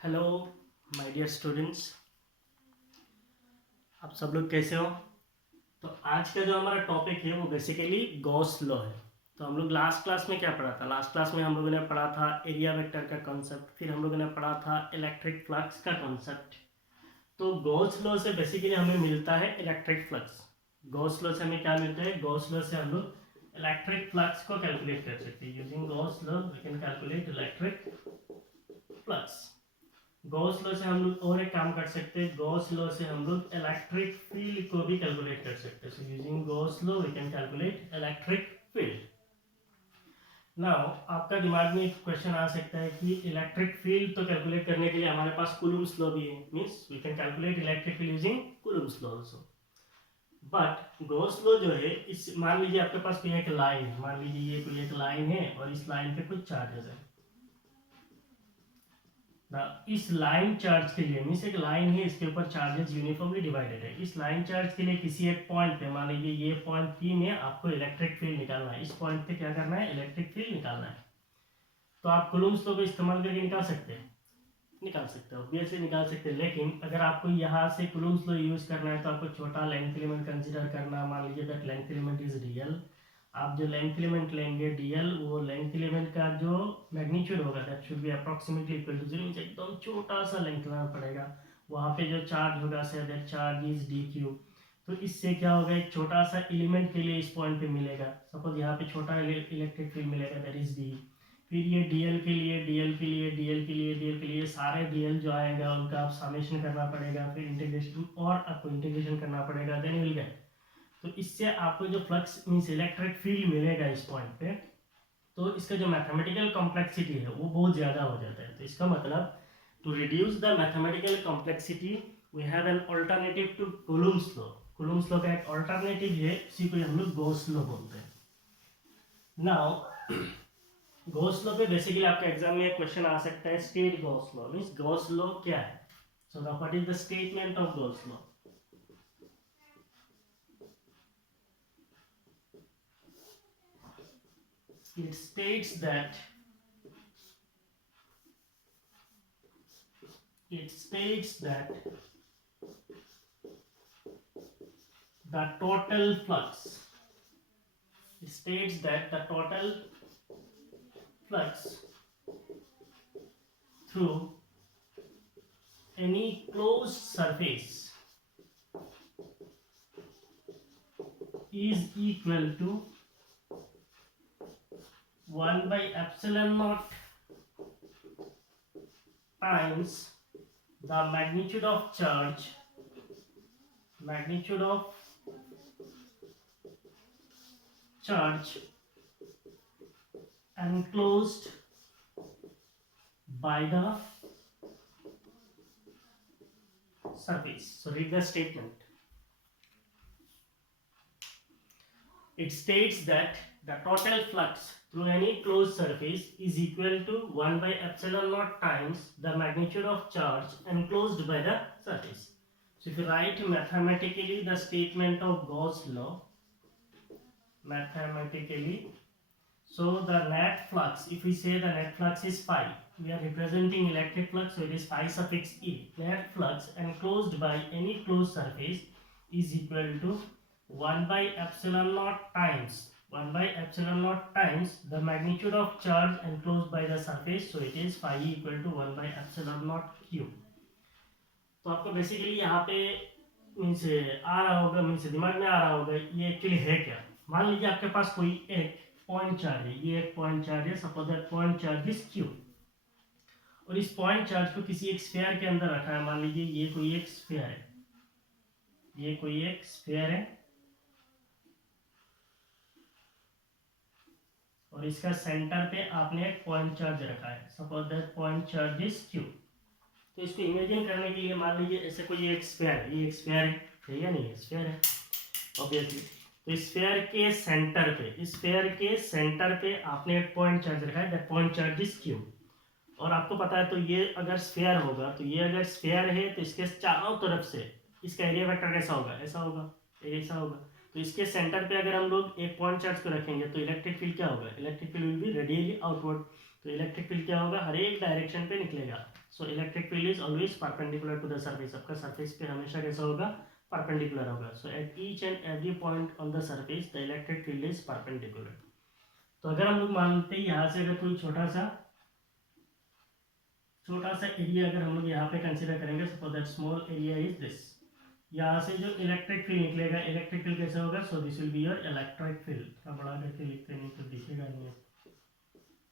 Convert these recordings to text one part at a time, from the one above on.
Hello my dear students, आप सब लोग कैसे हो। तो आज का जो हमारा टॉपिक है वो बेसिकली गॉस लॉ है। तो हम लोग लास्ट क्लास में क्या पढ़ा था? लास्ट क्लास में हम लोगों ने पढ़ा था एरिया वेक्टर का कॉन्सेप्ट, फिर हम लोगों ने पढ़ा था इलेक्ट्रिक फ्लक्स का कॉन्सेप्ट। तो गॉस लॉ से बेसिकली हमें मिलता है इलेक्ट्रिक फ्लक्स। गॉस लॉ से हमें क्या मिलता है? गॉस लॉ से हम लोग इलेक्ट्रिक फ्लक्स को कैलकुलेट कर सकते हैं। Using Gauss law we can calculate electric flux. Gauss law से हम लोग और एक काम कर सकते हैं, गॉस लॉ से हम लोग इलेक्ट्रिक फील्ड को भी कैलकुलेट कर सकते हैं। So using Gauss law we can calculate electric field. Now आपका दिमाग में एक क्वेश्चन आ सकता है कि इलेक्ट्रिक फील्ड तो कैलकुलेट करने के लिए हमारे पास कूलम्ब्स लॉ भी है, means we can calculate electric field using Coulomb's law also. But Gauss law जो है, इस मान लीजिए आपके पास कोई एक लाइन है, मान लीजिए ये कोई एक लाइन है और इस लाइन पे कुछ चार्जेस है। इस लाइन चार्ज के लिए, मीन्स एक लाइन है, इसके ऊपर चार्जेस यूनिफॉर्मली डिवाइडेड है। इस लाइन चार्ज के लिए किसी एक पॉइंट पे, मान लीजिए ये पॉइंट पी में आपको इलेक्ट्रिक फील्ड निकालना है। इस पॉइंट पे क्या करना है? इलेक्ट्रिक फील्ड निकालना है। तो आप कूलम्ब्स लॉ का इस्तेमाल करके निकाल सकते हैं, ऑब्वियसली निकाल सकते हैं। लेकिन अगर आपको यहाँ से कूलम्ब्स लॉ यूज करना है तो आपको छोटा लेंथ एलिमेंट कंसीडर करना। मान लीजिए that length element is real. आप जो लेंथ एलिमेंट लेंगे डीएल, वो लेंथ एलिमेंट का जो मैग्नीट्यूड होगा that should be approximately equal to zero, means एकदम छोटा सा लेंथ लेना पड़ेगा। वहाँ पे जो चार्ज होगा say that charge is D Q. तो इससे क्या होगा? एक छोटा सा एलिमेंट के लिए इस पॉइंट पे मिलेगा, सपोज यहाँ पे छोटा इलेक्ट्रिक फील्ड मिलेगा दैट इज डी। फिर ये डीएल के लिए, डीएल के लिए, डीएल के लिए, डीएल के लिए, सारे डीएल जो आएगा उनका आप समेशन करना पड़ेगा, फिर इंटीग्रेशन और आपको इंटीग्रेशन करना पड़ेगा, देन विल गेट। तो इससे आपको जो फ्लक्स मींस इलेक्ट्रिक फील्ड मिलेगा इस पॉइंट पे, तो इसका जो मैथमेटिकल कॉम्प्लेक्सिटी है वो बहुत ज़्यादा हो जाता है। तो इसका मतलब to reduce the mathematical complexity we have an alternative to Coulomb's law. Coulomb's law का एक ऑल्टरनेटिव है, इसी को हम लोग गॉस लॉ बोलते हैं। नाउ गॉस लॉ पे बेसिकली आपके एग्जाम में एक क्वेश्चन आ सकता है, state Gauss law, means Gauss law क्या है। सो what is the statement of Gauss law? It states that it states that the total flux it states that the total flux through any closed surface is equal to 1 by epsilon naught times the magnitude of charge enclosed by the surface. So read the statement. It states that the total flux through any closed surface is equal to 1 by epsilon naught times the magnitude of charge enclosed by the surface. So if you write mathematically the statement of Gauss law, so the net flux, if we say the net flux is phi, we are representing electric flux, so it is phi suffix e. Net flux enclosed by any closed surface is equal to 1 by epsilon naught times the magnitude of charge enclosed by the surface, so it is phi equal to 1 by epsilon naught q. तो आपको basically यहाँ पे means आ रहा होगा, means दिमाग में आ रहा होगा ये एक्चुअली है क्या। मान लीजिए आपके पास कोई एक पॉइंट चार्ज है, ये एक पॉइंट चार्ज है, suppose that point charge is Q, और इस पॉइंट चार्ज को किसी एक स्फीयर के अंदर रखा है। मान लीजिए ये कोई एक स्फीयर है, और इसका सेंटर पे आपने एक पॉइंट चार्ज रखा है, suppose that point charge is Q. तो इसको इमेजिन करने के लिए मान लीजिए ऐसे कोई एक स्फीयर है, ये एक स्फीयर है या नहीं है? स्फीयर है ऑब्वियसली। तो स्फीयर के सेंटर पे आपने एक पॉइंट चार्ज रखा है, that point charge is Q. और आपको पता है तो ये अगर स्फीयर होगा, तो ये अगर स्फीयर है तो इसके चारों तरफ से इसका एरिया वेक्टर कैसा होगा? ऐसा होगा। तो इसके सेंटर पे अगर हम लोग एक पॉइंट चार्ज को रखेंगे तो इलेक्ट्रिक फील्ड क्या होगा? Electric field will be radially outward. तो इलेक्ट्रिक फील्ड क्या होगा, हर एक डायरेक्शन पे निकलेगा। So electric field is always perpendicular to the surface, आपका सरफेस पे हमेशा कैसा होगा, परपेंडिकुलर होगा। So at each and every point on the surface the electric field is perpendicular. तो अगर हम लोग मानते हैं यहाँ से अगर कोई छोटा सा एरिया अगर हम लोग यहाँ पे कंसीडर करेंगे, suppose that small area is this, यहाँ से जो इलेक्ट्रिक फील्ड निकलेगा, इलेक्ट्रिक फील्ड कैसे होगा, so this will be your electric field. थोड़ा बड़ा करके लिखते नहीं तो दिखेगा नहीं,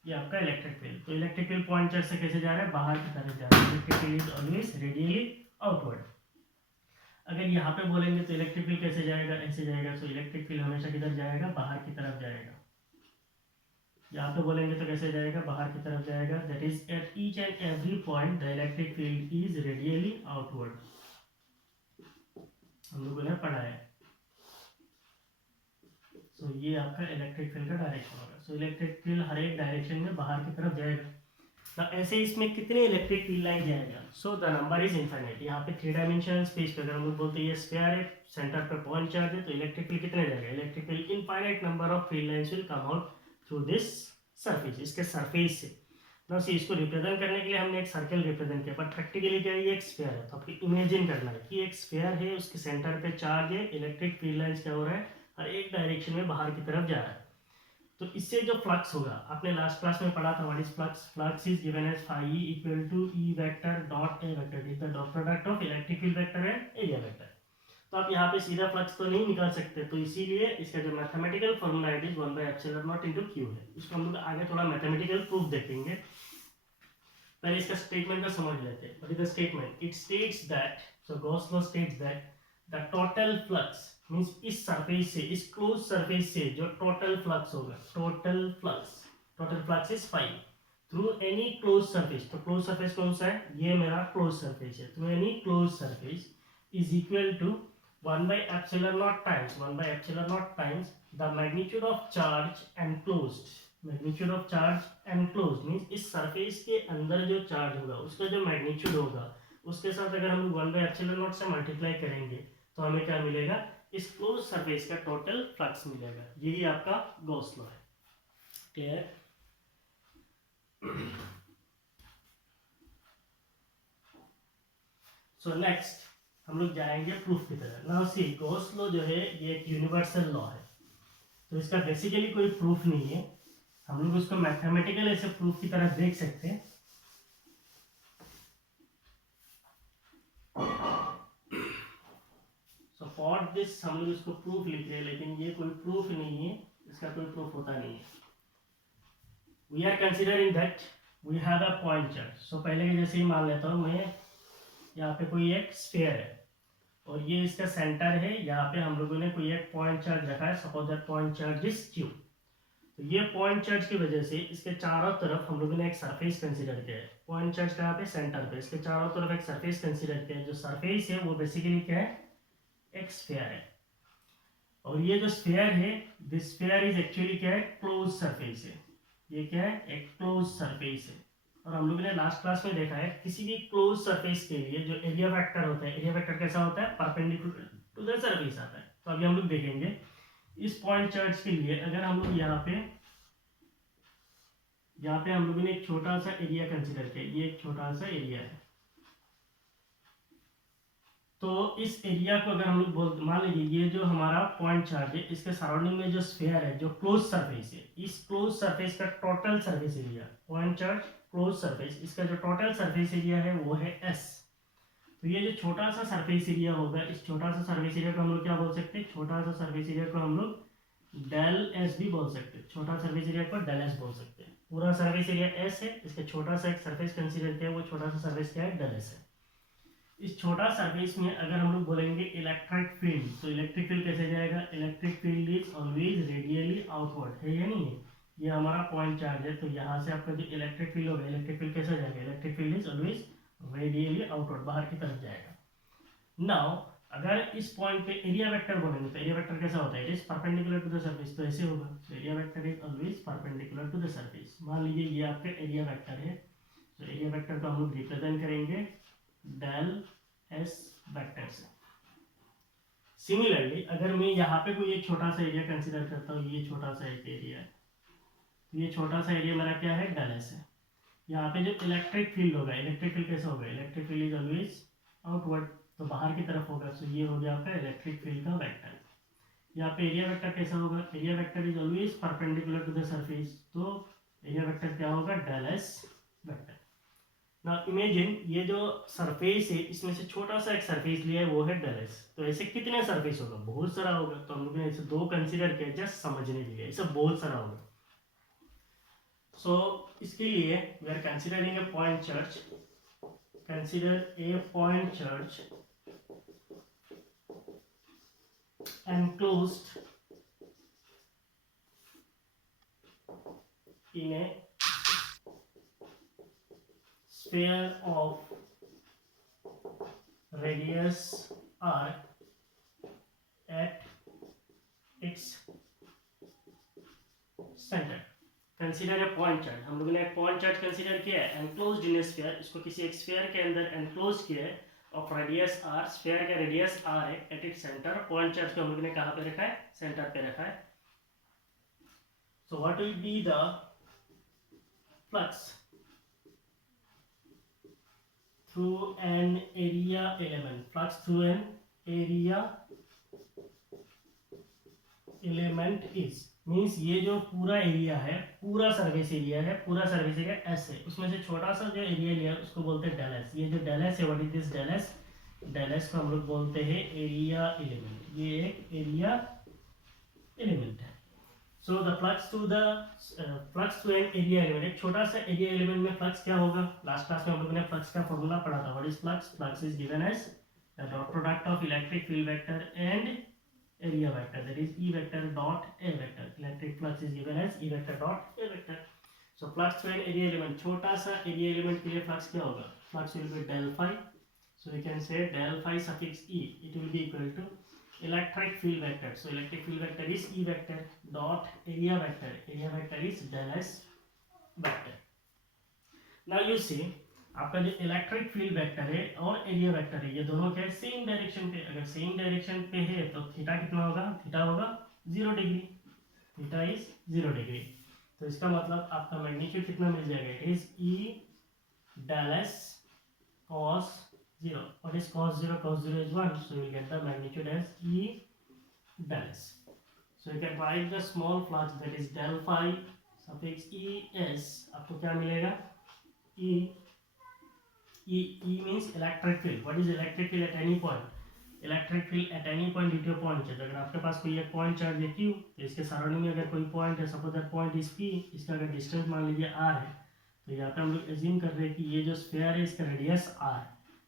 ये आपका इलेक्ट्रिक फील्ड। तो इलेक्ट्रिक फील्ड पॉइंट चार्ज से कैसे जा रहा है, बाहर की तरफ जा रहा है। Electric field is always radially outward. अगर यहाँ पे बोलेंगे तो इलेक्ट्रिक फील्ड कैसे जाएगा, ऐसे जाएगा। सो इलेक्ट्रिक फील्ड हमेशा किधर जाएगा, बाहर की तरफ जाएगा। यहाँ पे बोलेंगे तो कैसे जाएगा, बाहर की तरफ जाएगा। That is eight each and every point the electric field is radially outward. हम लोगों ने पढ़ा है। सो ये आपका इलेक्ट्रिक फील्ड का डायरेक्शन होगा। सो इलेक्ट्रिक फील्ड हर एक डायरेक्शन में बाहर की तरफ जाएगा। तो ऐसे इसमें कितने इलेक्ट्रिक फील्ड लाइन जाएगा, so the number is infinite. यहाँ पे 3 डायमेंशनल स्पेस पे अगर हम लोग बोलते हैं ये स्फीयर है, सेंटर पे पॉइंट चार्ज है, तो इलेक्ट्रिक फील्ड कितने जाएगा, electric field infinite number of field lines will come out through this surface, इसके सरफेस से। ना सी इसको रिप्रेजेंट करने के लिए हमने एक सर्कल रिप्रेजेंट किया, बट प्रैक्टिकली क्या है, ये एक स्फीयर है। तो आपको इमेजिन करना है कि एक स्फीयर है, उसके सेंटर पे चार्ज है, इलेक्ट्रिक फील्ड लाइंस क्या हो रहा है, हर एक डायरेक्शन में बाहर की तरफ जा रहा है। तो इससे जो फ्लक्स होगा, आपने लास्ट क्लास में पढ़ा था, what is flux, flux is given as phi equal to E vector dot A vector, is the dot product of electric field vector and area vector. तो आप यहाँ पे सीधा फ्लक्स तो नहीं निकाल सकते, तो इसीलिए इसका जो मैथमेटिकल फॉर्मूला इट इज 1/ε0 है। इसको हम लोग आगे थोड़ा मैथमेटिकल प्रूफ देखेंगे, पहले इसका स्टेटमेंट का समझ लेते हैं। What is the statement, it states that, so Gauss law states that the total flux means इस सरफेस से, इस क्लोज सरफेस से जो टोटल फ्लक्स होगा, total flux is phi through any close surface. तो क्लोज सरफेस कौन सा है, ये मेरा क्लोज सरफेस है। Through any close surface is equal to 1/ε0 times the magnitude of charge enclosed. Magnitude of charge enclosed means इस surface के अंदर जो चार्ज होगा उसका जो मैग्नीट्यूड होगा, उसके साथ अगर हम 1/ε0 से मल्टीप्लाई करेंगे तो हमें क्या मिलेगा, इस क्लोज सरफेस का टोटल फ्लक्स मिलेगा। यही आपका गॉस लॉ है। क्लियर। सो नेक्स्ट हम लोग जाएंगे प्रूफ की तरह। नाउ सी गॉस लॉ जो है ये एक यूनिवर्सल लॉ है, तो इसका बेसिकली कोई प्रूफ नहीं है। हम लोग उसको मैथमेटिकल ऐसे प्रूफ की तरह देख सकते हैं। सो फॉर दिस हम लोग इसको प्रूफ लिख रहे हैं, लेकिन ये कोई प्रूफ नहीं है, इसका कोई प्रूफ होता नहीं है। We are considering that we have a point charge. So पहले के जैसे ही मान लेता हूँ मैं, यहाँ पे कोई एक स्फीयर है और ये इसका सेंटर है। यहाँ पे हम लोगों ने कोई एक पॉइंट चार्ज रखा है, suppose that point charge is Q। तो ये पॉइंट चार्ज की वजह से इसके चारों तरफ हम लोगों ने एक सरफेस कंसीडर किया है। पॉइंट चार्ज कहाँ पे, सेंटर पे, इसके चारों तरफ एक सरफेस कंसीडर किया है। जो सरफेस है वो बेसिकली क्या है, एक स्फीयर है। और ये जो स्फीयर है, दिस स्फीयर इज एक्चुअली क्या है, क्लोज सरफेस है। ये क्या है, एक क्लोज सरफेस है। और हम लोगों ने लास्ट क्लास में देखा है, किसी भी क्लोज सरफेस के लिए जो एरिया वेक्टर होता है, एरिया वेक्टर कैसा होता है, परपेंडिकुलर टू द सरफेस आता है। तो अभी हम लोग देखेंगे इस पॉइंट चार्ज के लिए, अगर हम लोग यहाँ पे हम लोगों ने एक छोटा सा एरिया कंसीडर किया, ये एक छोटा सा एरिया है। तो इस एरिया को अगर हम लोग मान लीजिए ये जो हमारा पॉइंट चार्ज है, इसके सराउंडिंग में जो स्फीयर है, जो क्लोज सरफेस है, इस क्लोज सरफेस का total surface area, point charge close surface, इसका जो टोटल सरफेस एरिया है वो है S। तो ये जो छोटा सा सरफेस एरिया होगा, इस छोटा सा सरफेस एरिया को हम लोग क्या बोल सकते हैं, छोटा सा सरफेस एरिया को हम लोग डेल S भी बोल सकते हैं। छोटा सरफेस एरिया को डेल S बोल सकते हैं। पूरा सरफेस एरिया S है, इसका छोटा सा एक सरफेस कंसीडर किया, वो छोटा सा सरफेस क्या है, डेल S है। इस छोटा सरफेस में अगर हम लोग बोलेंगे इलेक्ट्रिक फील्ड, तो इलेक्ट्रिक फील्ड कैसे जाएगा, electric field is always radially outward, है या नहीं है। ये हमारा पॉइंट चार्ज है, तो यहाँ से आपका जो इलेक्ट्रिक फील्ड होगा, इलेक्ट्रिक फील्ड कैसे जाएगा, electric field is always radially outward, बाहर की तरफ जाएगा। नाउ अगर इस पॉइंट पे एरिया वेक्टर बोलेंगे, तो एरिया वेक्टर कैसा होता है, it is perpendicular to the surface, तो ऐसे होगा। तो area vector is always perpendicular to the surface. मान लीजिए ये आपका एरिया वेक्टर है, तो एरिया वेक्टर को हम लोग रिप्रेजेंट करेंगे डेल S वेक्टर से। सिमिलरली अगर मैं यहाँ पे कोई एक छोटा सा एरिया कंसीडर करता हूँ, ये छोटा सा एक एरिया है, तो ये छोटा सा एरिया मेरा क्या है, डेल S है। यहाँ पे जो इलेक्ट्रिक फील्ड होगा, इलेक्ट्रिक फील्ड कैसा होगा, electric field is always outward, तो बाहर की तरफ होगा। सो ये हो गया आपका इलेक्ट्रिक फील्ड का वेक्टर। यहाँ पे एरिया वेक्टर कैसा होगा, area vector is always perpendicular to the surface, तो एरिया वेक्टर क्या होगा, del s vector. Now imagine ये जो सरफेस है इसमें से छोटा सा एक सरफेस लिया है वो है डेल एस, तो ऐसे कितने सरफेस होगा, बहुत सारा होगा। तो हम लोग ने ऐसे दो कंसीडर किया जस्ट समझने के लिए, ऐसा बहुत सारा होगा। सो इसके लिए we are considering a point charge, consider a point charge enclosed in a sphere of radius r at its center। Consider a point charge, हम लोगों ने एक पॉइंट चार्ज कंसीडर किया है एनक्लोज्ड इन ए स्फीयर, इसको किसी एक स्फीयर के अंदर एनक्लोज किया है ऑफ रेडियस आर, स्फीयर का रेडियस आर है, at its centre. Point charge को हम लोगों ने कहाँ पे रखा है, सेंटर पे रखा है। So what will be the flux through an area element, flux through an area element is, means ये जो पूरा एरिया है, पूरा सर्विस एरिया है, पूरा सर्विस एरिया एस है, उसमें से छोटा सा जो एरिया लिया है उसको बोलते हैं डेल एस। ये जो डेल एस है, what is this del s, del s को हम लोग बोलते हैं एरिया एलिमेंट, ये एक एरिया एलिमेंट है। So the flux to the flux to an area element, एक छोटा सा एरिया एलिमेंट में फ्लक्स क्या होगा, लास्ट क्लास में हम लोगों ने फ्लक्स का फॉर्मूला पढ़ा था। What is flux, flux is given as the dot product of electric field vector and area vector, that is E vector dot A vector. Electric flux is given as E vector dot A vector. So flux to an area element, छोटा सा area element के लिए flux क्या होगा, flux will be del phi, so we can say del phi suffix E, it will be equal to electric field vector. So electric field vector is E vector dot area vector is del S vector. Now you see आपका जो electric field vector है और area vector है, ये दोनों क्या है, same direction पे। अगर सेम डायरेक्शन पे है तो थीटा कितना होगा, थीटा होगा 0 डिग्री, थीटा इज 0 डिग्री। तो इसका मतलब आपका मैग्नीट्यूड कितना मिल जाएगा, it is E del s cos 0। What is cos 0, cos 0 is 1, so you will get the magnitude as E del s. So you can write the small flux, that is del phi suffix es, आपको क्या मिलेगा, E means electric field. What is electric field at any point? Electric field at any point due to a point charge। अगर आपके पास कोई एक point charge है Q, तो इसके सराउंडिंग में अगर कोई पॉइंट है, suppose that point is P, इसका अगर डिस्टेंस मान लीजिए R है, तो यहाँ पे हम लोग एज्यूम कर रहे हैं कि ये जो स्फीयर है इसका रेडियस R है,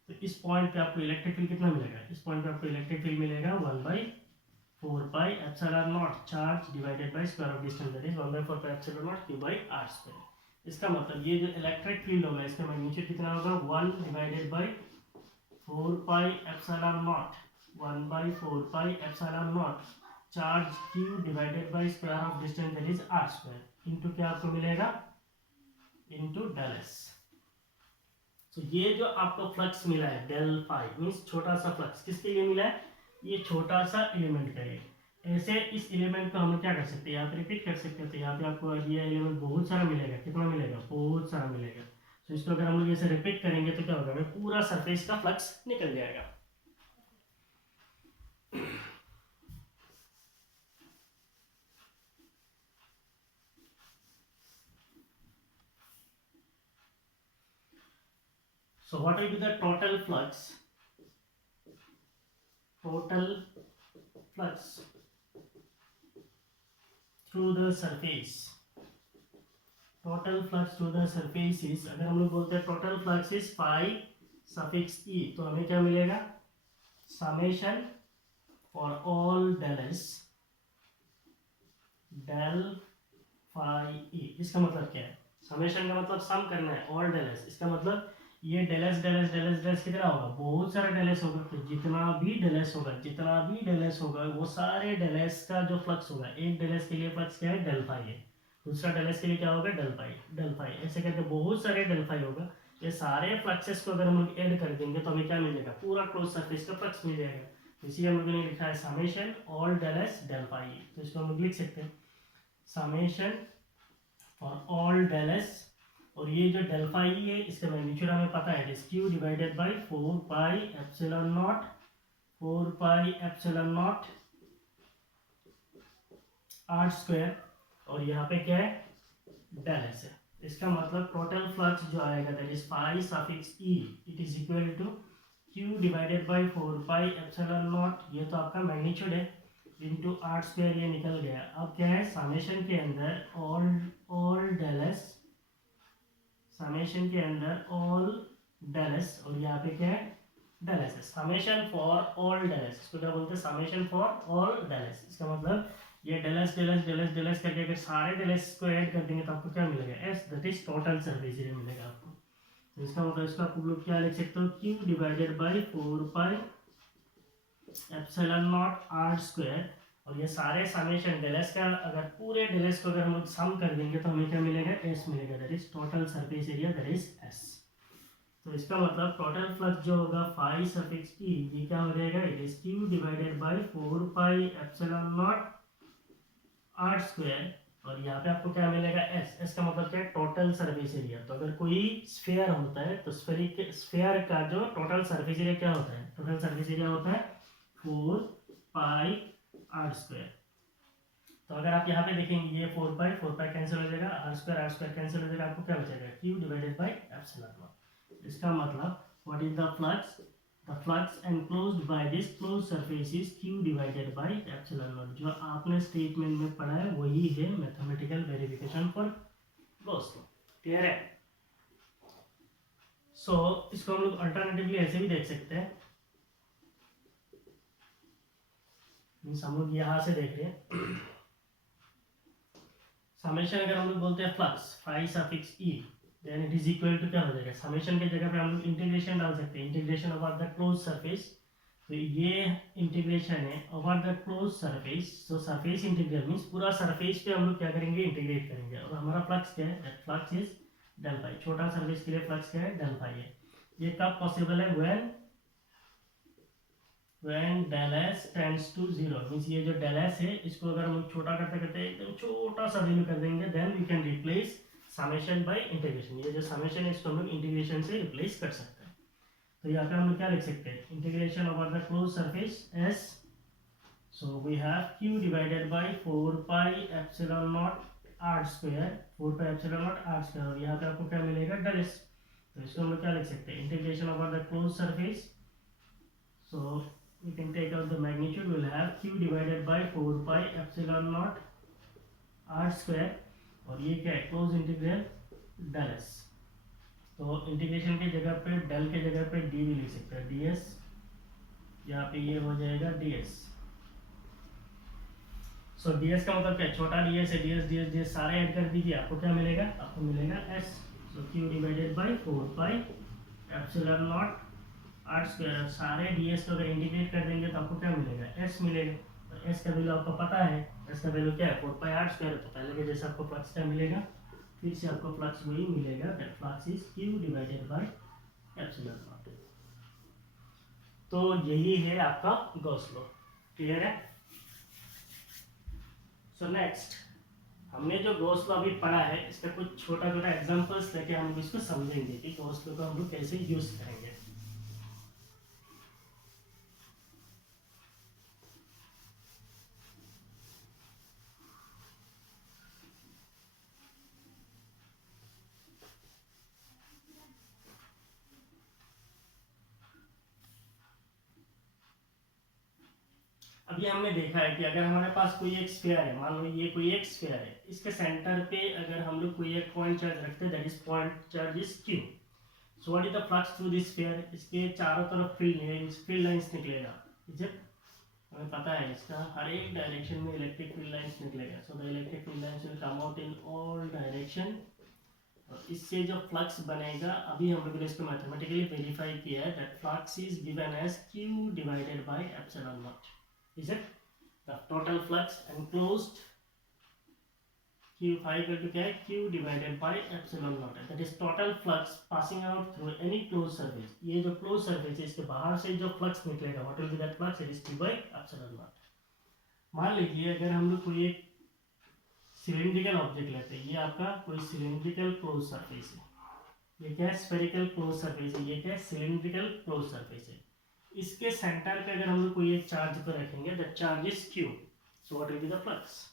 तो इस पॉइंट पे आपको इलेक्ट्रिक फील्ड कितना मिलेगा, इस पॉइंट पे आपको इलेक्ट्रिक फील्ड मिलेगा 1/4 पाई epsilon not charge divided by square of distance, that is 1/4 pi epsilon not Q by R square. इसका मतलब ये जो इलेक्ट्रिक फील्ड होगा इसका मैग्नीट्यूड कितना होगा, 1 divided by 4 pi epsilon not, 1/4 pi epsilon not charge Q divided bye square of distance, that is R square, into क्या आपको मिलेगा, इनटू डेल एस। तो ये जो आपको फ्लक्स मिला है डेल फाई मींस छोटा सा फ्लक्स, किसके लिए मिला है, ये छोटा सा एलिमेंट का है। ऐसे इस एलिमेंट को हम क्या कर सकते हैं, यहाँ पे रिपीट कर सकते हैं, तो यहाँ पे आपको ये एलिमेंट बहुत सारा मिलेगा, कितना मिलेगा, बहुत सारा मिलेगा। तो इसको अगर हम लोग ऐसे रिपीट करेंगे तो क्या होगा, हमें पूरा सरफेस का फ्लक्स निकल जाएगा। So what will be the total flux? Total flux through the surface. Total flux through the surface is, अगर हम लोग बोलते हैं total flux is phi suffix e, तो हमें क्या मिलेगा, summation for all del s del phi e। इसका मतलब क्या है, समेशन का मतलब सम करना है, all del s, इसका मतलब ये del s del s del s del s कितना होगा, बहुत सारा डेल एस होगा, तो जितना भी डेल एस होगा, जितना भी डेल एस होगा, वो सारे डेल एस का जो फ्लक्स होगा, एक डेल एस के लिए फ्लक्स क्या है, डेल फाई है, दूसरा डेल एस के लिए क्या होगा, डेल फाई, ऐसे करके बहुत सारे डेल फाई होगा। ये सारे फ्लक्सेस को अगर हम लोग ऐड कर देंगे तो हमें क्या मिलेगा, पूरा क्लोज सरफेस का फ्लक्स मिल जाएगा। इसी हम लोगों ने लिखा है summation all del s del phi, तो इसको हम लोग लिख सकते हैं summation for all del s और ये जो डेल्टा ई है इसका मैग्नीट्यूड हमें पता है, q divided by 4 pi epsilon naught, 4 pi epsilon naught r square, और यहाँ पे क्या है, डेल एस है। इसका मतलब टोटल फ्लक्स जो आएगा that is phi suffix E, it is equal to q divided by 4 pi epsilon naught, ये तो आपका मैग्नीट्यूड है, इनटू आर स्क्वायर, ये निकल गया। अब क्या है, समेशन के अंदर ऑल डेल एस, समेशन के अंदर ऑल डेल एस, और यहाँ पे क्या है, del s, summation for all del s, इसको क्या बोलते हैं, summation for all del s. इसका मतलब ये del s del s del s del s करके अगर सारे डेल एस को ऐड कर देंगे तो आपको क्या मिलेगा, S, that is total surface area मिलेगा आपको। तो इसका मतलब इसको आप लोग क्या लिख सकते हो, q divided by 4 pi epsilon naught r square, और ये सारे समेशन डेल एस का, अगर पूरे डेल एस को अगर हम लोग सम कर देंगे तो हमें क्या मिलेगा, एस मिलेगा, that is total surface area, that is S. तो इसका मतलब टोटल फ्लक्स जो होगा फाई सफिक्स ई, ये क्या हो जाएगा, it is q divided by 4 pi epsilon naught r square, और यहाँ पे आपको क्या मिलेगा, एस। एस का मतलब क्या है, टोटल सरफेस एरिया। तो अगर कोई स्फीयर होता है तो स्फीयर का जो टोटल सरफेस एरिया क्या होता है, टोटल सरफेस एरिया होता है 4 पाई आर स्क्वायर। तो अगर आप यहाँ पे देखेंगे, ये 4 पाई कैंसिल हो जाएगा, आर स्क्वायर कैंसिल हो जाएगा, आपको क्या बचेगा, Q divided by epsilon naught. इसका मतलब what is the flux, the flux enclosed by this closed surface is q divided by epsilon naught। जो आपने स्टेटमेंट में पढ़ा है वही है mathematical verification for Gauss law. Clear है? सो इसको हम लोग अल्टरनेटिवली ऐसे भी देख सकते हैं, हम लोग यहां से देख रहे हैं, समेशन अगर हम लोग बोलते हैं flux phi suffix E, then it is equal to क्या हो जाएगा, समेशन के जगह पे हम लोग इंटीग्रेशन डाल सकते हैं, integration over the close surface. तो ये इंटीग्रेशन है over the close surface, so surface integral means पूरा सरफेस पे हम लोग क्या करेंगे, इंटीग्रेट करेंगे, और हमारा फ्लक्स क्या है, that flux is del phi. छोटा सरफेस के लिए फ्लक्स क्या है, डेल फाई है। ये कब पॉसिबल है, when del s tends to 0, means ये जो del s है इसको अगर हम लोग छोटा करते करते एकदम छोटा सा वैल्यू कर देंगे, then we can replace summation by integration. ये जो समेशन है इसको हम लोग इंटीग्रेशन से रिप्लेस कर सकते हैं। तो यहाँ पे हम लोग क्या लिख सकते हैं, integration over the close surface s, so we have q divided by 4 pi epsilon naught r square, 4 pi epsilon naught r square, और यहाँ पे आपको क्या मिलेगा, del s। तो इसको हम लोग क्या लिख सकते हैं, integration over the close surface, so we can take out the magnitude, we'll have q divided by 4 pi epsilon naught r square, और ये क्या है, क्लोज इंटीग्रल डेल एस। तो इंटीग्रेशन की जगह पे डेल के जगह पे डी भी लिख सकते हैं, डी एस, यहाँ पे ये हो जाएगा d s. So d s का मतलब क्या, छोटा डी एस है, d s d s d s सारे ऐड कर दीजिए, आपको क्या मिलेगा, आपको मिलेगा s. So q divided by 4 pi epsilon naught r square, सारे ds को अगर इंटीग्रेट कर देंगे तो आपको क्या मिलेगा, s मिलेगा। तो s का वैल्यू आपको पता है, s का वैल्यू क्या है, 4 पाई आर स्क्वायर। तो पहले के जैसे आपको फ्लक्स क्या मिलेगा, फिर से आपको फ्लक्स वही मिलेगा, that flux is q divided by epsilon naught. तो यही है आपका गॉस लॉ। क्लियर है? सो नेक्स्ट, हमने जो गॉस लॉ अभी पढ़ा है इसका कुछ छोटा छोटा एग्जांपल्स लेके हम लोग इसको समझेंगे कि गॉस लॉ को हम लोग कैसे यूज करेंगे। अभी हमने देखा है कि अगर हमारे पास कोई एक स्फीयर है, मान लो ये कोई एक स्फीयर है, इसके सेंटर पे अगर हम लोग कोई एक पॉइंट चार्ज रखते हैं, that is point charge is q। So what is the flux through this sphere, इसके चारों तरफ फील्ड है, इस फील्ड लाइंस निकलेगा, इज इट, हमें पता है इसका हर एक डायरेक्शन में इलेक्ट्रिक फील्ड लाइंस निकलेगा। So the electric field lines will come out in all direction, और इससे जो फ्लक्स बनेगा, अभी हम लोगों ने इसको मैथमेटिकली वेरीफाई किया है, that flux is given as q divided by epsilon naught, is it. The total flux enclosed q phi equal to क्या है, q divided by epsilon naught है, that is total flux passing out through any closed surface। ये जो closed surface है इसके बाहर से जो flux निकलेगा, what will be that flux, it is q by epsilon naught। मान लीजिए अगर हम लोग कोई एक सिलेंड्रिकल ऑब्जेक्ट लेते हैं, ये आपका कोई सिलेंड्रिकल क्लोज सरफेस है, ये क्या है, स्फेरिकल क्लोज सरफेस है, ये क्या है, सिलिंड्रिकल क्लोज सरफेस है। इसके सेंटर पे अगर हम लोग कोई एक चार्ज को रखेंगे, the charge is Q, so what will be the flux,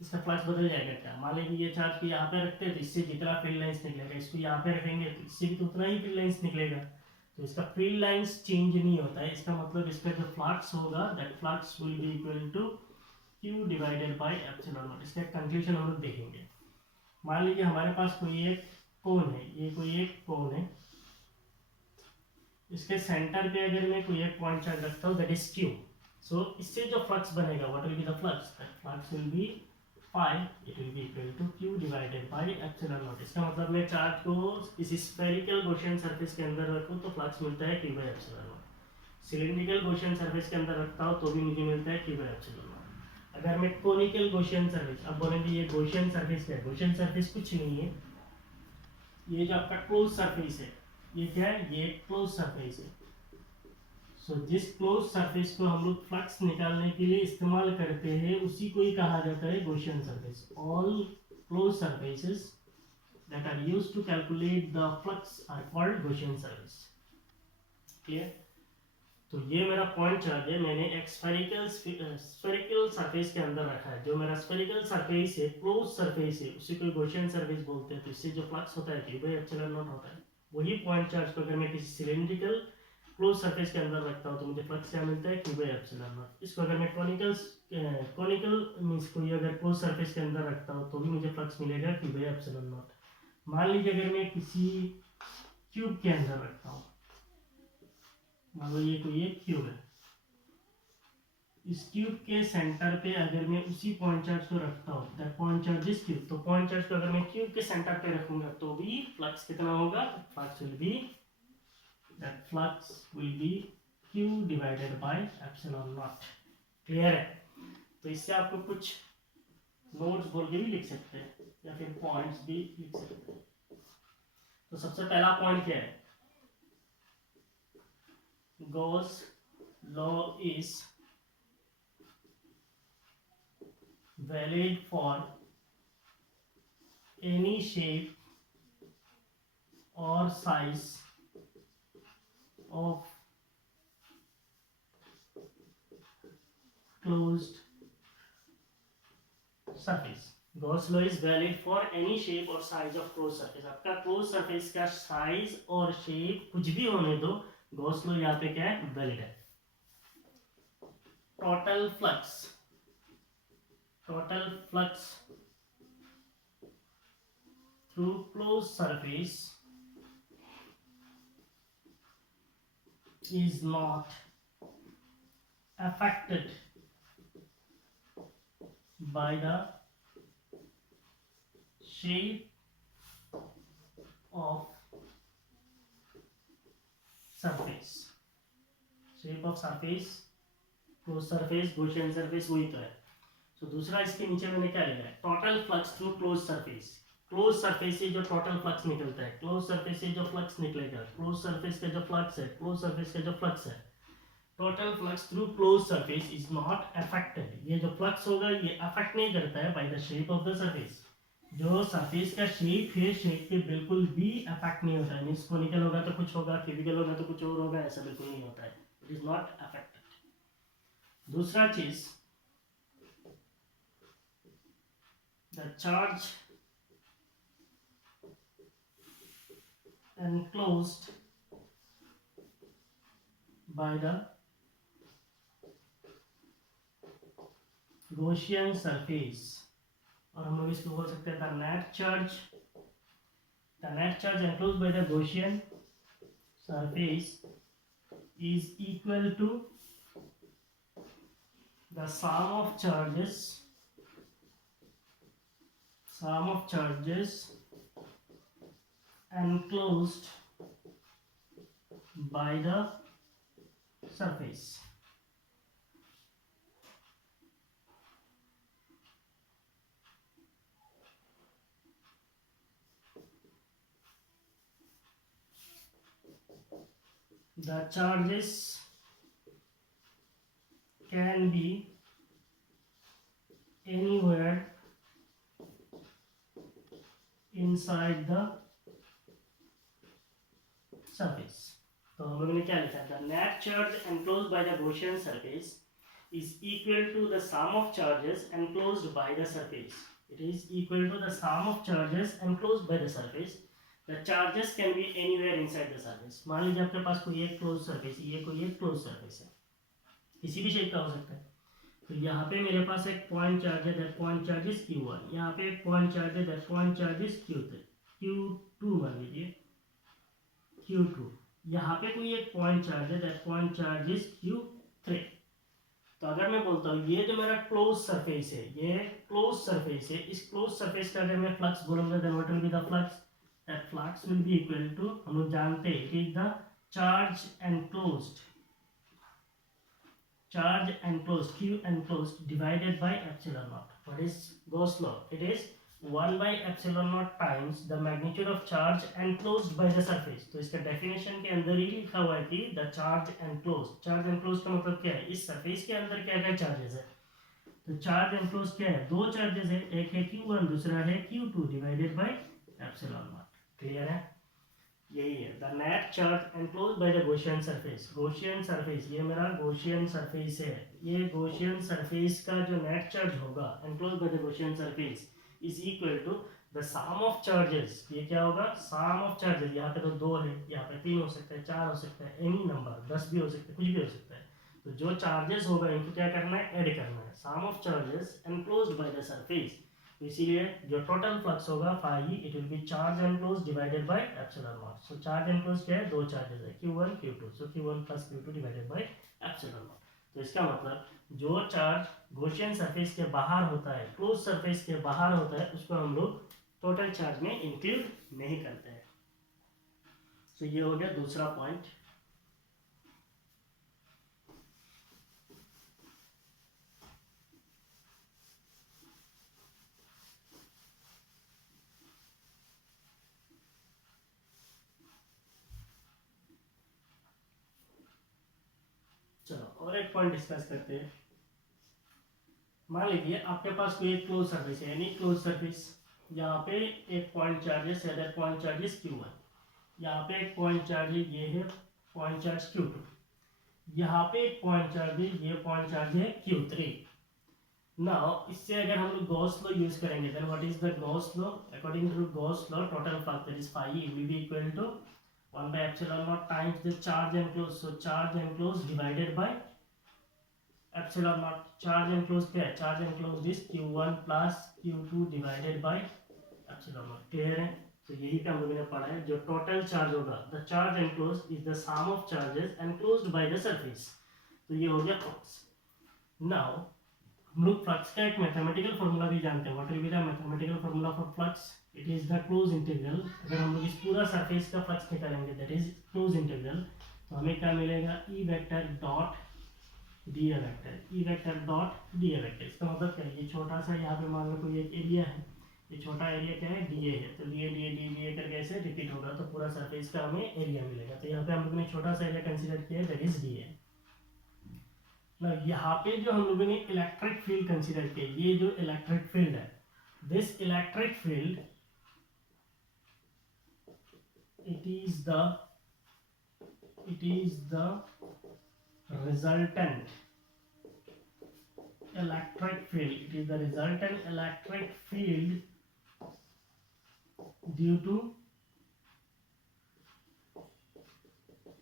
इसका फ्लक्स बदल जाएगा क्या। मान लीजिए ये चार्ज को यहाँ पे रखते हैं तो इससे जितना फील्ड लाइंस निकलेगा, इसको यहाँ पे रखेंगे तो इससे भी तो उतना ही फील्ड लाइंस निकलेगा। तो इसका फील्ड लाइंस चेंज नहीं होता है, इसका मतलब इसका जो फ्लक्स होगा that flux will be equal to q divided by epsilon naught. इसका कंक्लूजन हम लोग देखेंगे। मान लीजिए हमारे पास कोई एक कोन है, ये कोई एक कोन है, इसके सेंटर पे अगर मैं कोई एक पॉइंट चार्ज रखता हूँ दैट इज क्यू, सो इससे जो फ्लक्स बनेगा what will be the flux, that flux will B phi, it will be equal to q divided by epsilon naught। इसका मतलब मैं चार्ज को किसी स्फेरिकल गॉसियन सरफेस के अंदर रखूँ तो फ्लक्स मिलता है q by epsilon naught, cylindrical Gaussian surface के अंदर रखता हूँ तो भी मुझे मिलता है q by epsilon naught। अगर मैं कोनिकल गॉसियन सरफेस, अब बोलेंगे ये गॉसियन सरफेस क्या है, गॉसियन सरफेस कुछ नहीं है, ये जो आपका क्लोज सरफेस है, ये क्या है, ये क्लोज सरफेस है। सो जिस क्लोज सरफेस को हम लोग फ्लक्स निकालने के लिए इस्तेमाल करते हैं उसी को ही कहा जाता है Gaussian surface. All close surfaces that are used to calculate the flux are called Gaussian surface. Clear. तो ये मेरा पॉइंट चार्ज है, मैंने एक स्फेरिकल सरफेस के अंदर रखा है। जो मेरा स्फेरिकल सरफेस है, क्लोज सरफेस है, उसी को गॉसियन सरफेस बोलते हैं। तो इससे जो फ्लक्स होता है q by epsilon naught होता है। वही पॉइंट चार्ज को अगर मैं किसी सिलिंड्रिकल क्लोज सरफेस के अंदर रखता हूँ तो मुझे फ्लक्स क्या मिलता है, q by epsilon naught। इसको अगर मैं कॉनिकल मींस कोई अगर क्लोज सरफेस के अंदर रखता हूँ तो भी मुझे फ्लक्स मिलेगा q by epsilon naught। मान लीजिए अगर मैं किसी क्यूब के अंदर रखता हूँ, मान लो ये कोई एक क्यूब है, इस क्यूब के सेंटर पे अगर मैं उसी पॉइंट चार्ज को रखता हूँ, that point charge is cube, तो पॉइंट चार्ज को अगर मैं क्यूब के सेंटर पे रखूंगा तो भी फ्लक्स कितना होगा, flux will B that flux will be q divided by epsilon naught। Clear है। तो इससे आपको कुछ नोट्स बोल के भी लिख सकते हैं या फिर पॉइंट्स भी लिख सकते हैं। तो सबसे पहला पॉइंट क्या है, Gauss law is valid for any shape or size of closed surface। Gauss law is valid for any shape और साइज ऑफ क्लोज सरफेस। आपका क्लोज सरफेस का साइज और शेप कुछ भी होने दो, गॉस लॉ यहाँ पे क्या है, वैलिड है। Total flux through close surface is not affected by the shape of surface। shape of surface, closed surface, Gaussian surface वही तो है। तो दूसरा इसके नीचे मैंने क्या लिखा है, total flux through close surface. Close surface से जो टोटल फ्लक्स निकलता है, क्लोज सरफेस से जो फ्लक्स निकलेगा, क्लोज सरफेस का जो फ्लक्स है, क्लोज सरफेस का जो फ्लक्स है, total flux through close surface is not affected. ये जो फ्लक्स होगा ये अफेक्ट नहीं करता है by the shape of the surface. जो सरफेस का शेप है, शेप पे बिल्कुल भी अफेक्ट नहीं होता है। मींस कोनिकल होगा तो कुछ होगा, क्यूबिकल होगा तो कुछ और होगा, ऐसा बिल्कुल नहीं होता है। It is not affected. दूसरा चीज, the charge enclosed by the Gaussian surface, और हम लोग इसको बोल सकते हैं the net charge enclosed by the Gaussian surface is equal to the sum of charges enclosed by the surface। The charges can be anywhere inside the surface. तो हम लोगों ने क्या लिखा था, net charge enclosed by the Gaussian surface is equal to the sum of charges enclosed by the surface. It is equal to the sum of charges enclosed by the surface. The charges can be anywhere inside the surface. मान लीजिए आपके पास कोई एक close surface, ये कोई एक close surface है, किसी भी शेप का हो सकता है। तो यहाँ पे मेरे पास एक पॉइंट चार्ज है, that point charge is Q1। यहाँ पे एक पॉइंट चार्ज है, that point charge is Q2 मान लीजिए Q2। यहाँ पे कोई एक पॉइंट चार्ज है, that point charge is Q3। तो अगर मैं बोलता हूँ ये जो मेरा क्लोज सरफेस है, ये क्लोज सरफेस है, इस क्लोज सरफेस का अगर मैं फ्लक्स बोलूंगा, then what will be the flux, that flux will be equal to, हम लोग जानते हैं it is the charge enclosed, charge enclosed, Q enclosed divided by epsilon naught. What is Gauss law? It is 1 by epsilon naught times the magnitude of charge enclosed by the surface. तो इसका definition के अंदर ही लिखा हुआ है कि the charge enclosed, charge enclosed का मतलब क्या है, इस सरफेस के अंदर क्या क्या चार्जेस है। तो चार्ज enclosed क्या है, दो चार्जेस है, एक है Q1 दूसरा है Q2 divided bye epsilon naught। Clear है, यही है the net charge enclosed by the Gaussian surface. Gaussian surface, ये मेरा गॉसियन सरफेस है, ये गॉसियन सरफेस का जो नेट चार्ज होगा enclosed by the Gaussian surface is equal to the sum of charges. ये क्या होगा, सम ऑफ चार्जेस। यहाँ पे तो दो है, यहाँ पे तीन हो सकता है, चार हो सकता है, एनी नंबर 10 भी हो सकता है, कुछ भी हो सकता है। तो जो चार्जेस होगा इनको क्या करना है, ऐड करना है, sum of charges enclosed by the surface. तो इसीलिए जो टोटल फ्लक्स होगा phi, it will be charge enclosed divided by epsilon naught. So charge enclosed क्या है, दो चार्जेस है, Q1 Q2, so Q1 plus Q2 divided by epsilon naught. तो इसका मतलब जो चार्ज गॉसियन सरफेस के बाहर होता है, क्लोज सरफेस के बाहर होता है, उसको हम लोग टोटल चार्ज में इंक्लूड नहीं करते हैं। सो ये हो गया दूसरा पॉइंट। चलो और एक पॉइंट डिस्कस करते हैं। मान लीजिए आपके पास कोई एक क्लोज सरफेस है, यानी क्लोज सरफेस, यहाँ पे एक पॉइंट चार्ज है, that point charge is Q1। यहाँ पे एक पॉइंट चार्ज है, ये है पॉइंट चार्ज Q2। यहाँ पे एक पॉइंट चार्ज है, ये पॉइंट चार्ज है Q3। नाउ इससे अगर हम लोग गॉस लॉ यूज करेंगे, then what is the Gauss law, according to Gauss law total flux that is phi will be equal to 1 by epsilon naught times the charge enclosed, so charge enclosed divided by epsilon naught। charge enclosed क्या है, charge enclosed is Q1 plus Q2 divided by epsilon naught। Clear है, तो यही पे हम लोगों ने पढ़ा है, जो टोटल चार्ज होगा, the charge enclosed is the sum of charges enclosed by the surface। तो ये हो गया फ्लक्स। नाउ हम लोग फ्लक्स का एक मैथमेटिकल फॉर्मूला भी जानते हैं, what will be the mathematical formula for flux, it is the close integral. अगर हम लोग इस पूरा सरफेस का फ्लक्स निकालेंगे, दैट इज क्लोज इंटीग्रल, तो हमें क्या मिलेगा, E vector dot D A vector, E vector dot D A vector. इसका मतलब क्या है, ये छोटा सा यहाँ पे मान लो कोई एक एरिया है, ये छोटा एरिया क्या है, डी ए है, तो D A D A D A करके ऐसे रिपीट होगा, तो पूरा सरफेस का हमें एरिया मिलेगा। तो यहाँ पे हम लोग ने छोटा सा एरिया कंसिडर किया है, दैट इज डी ए। यहाँ पे जो हम लोगों ने इलेक्ट्रिक फील्ड कंसीडर किया, ये जो इलेक्ट्रिक फील्ड है, this electric field it is the resultant electric field, it is the resultant electric field due to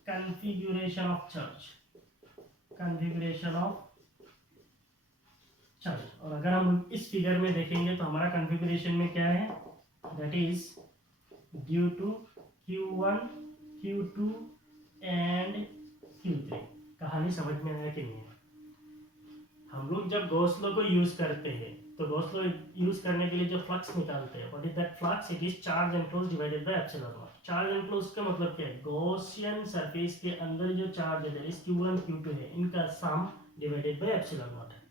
configuration of charge, configuration of charge। और अगर हम इस फिगर में देखेंगे तो हमारा कॉन्फ़िगरेशन में क्या है, that is due to Q1 Q2 and Q3। कहानी समझ में आया कि नहीं? हम लोग जब गॉस लॉ को यूज करते हैं, तो गॉस लॉ यूज करने के लिए जो फ्लक्स निकालते हैं, what is that flux, it is charge enclosed divided by epsilon not. Charge enclosed का मतलब क्या है, गॉसियन सरफेस के अंदर जो चार्ज है, दैट इज Q1 Q2 है, इनका सम डिवाइडेड बाय एप्सिलॉन नॉट है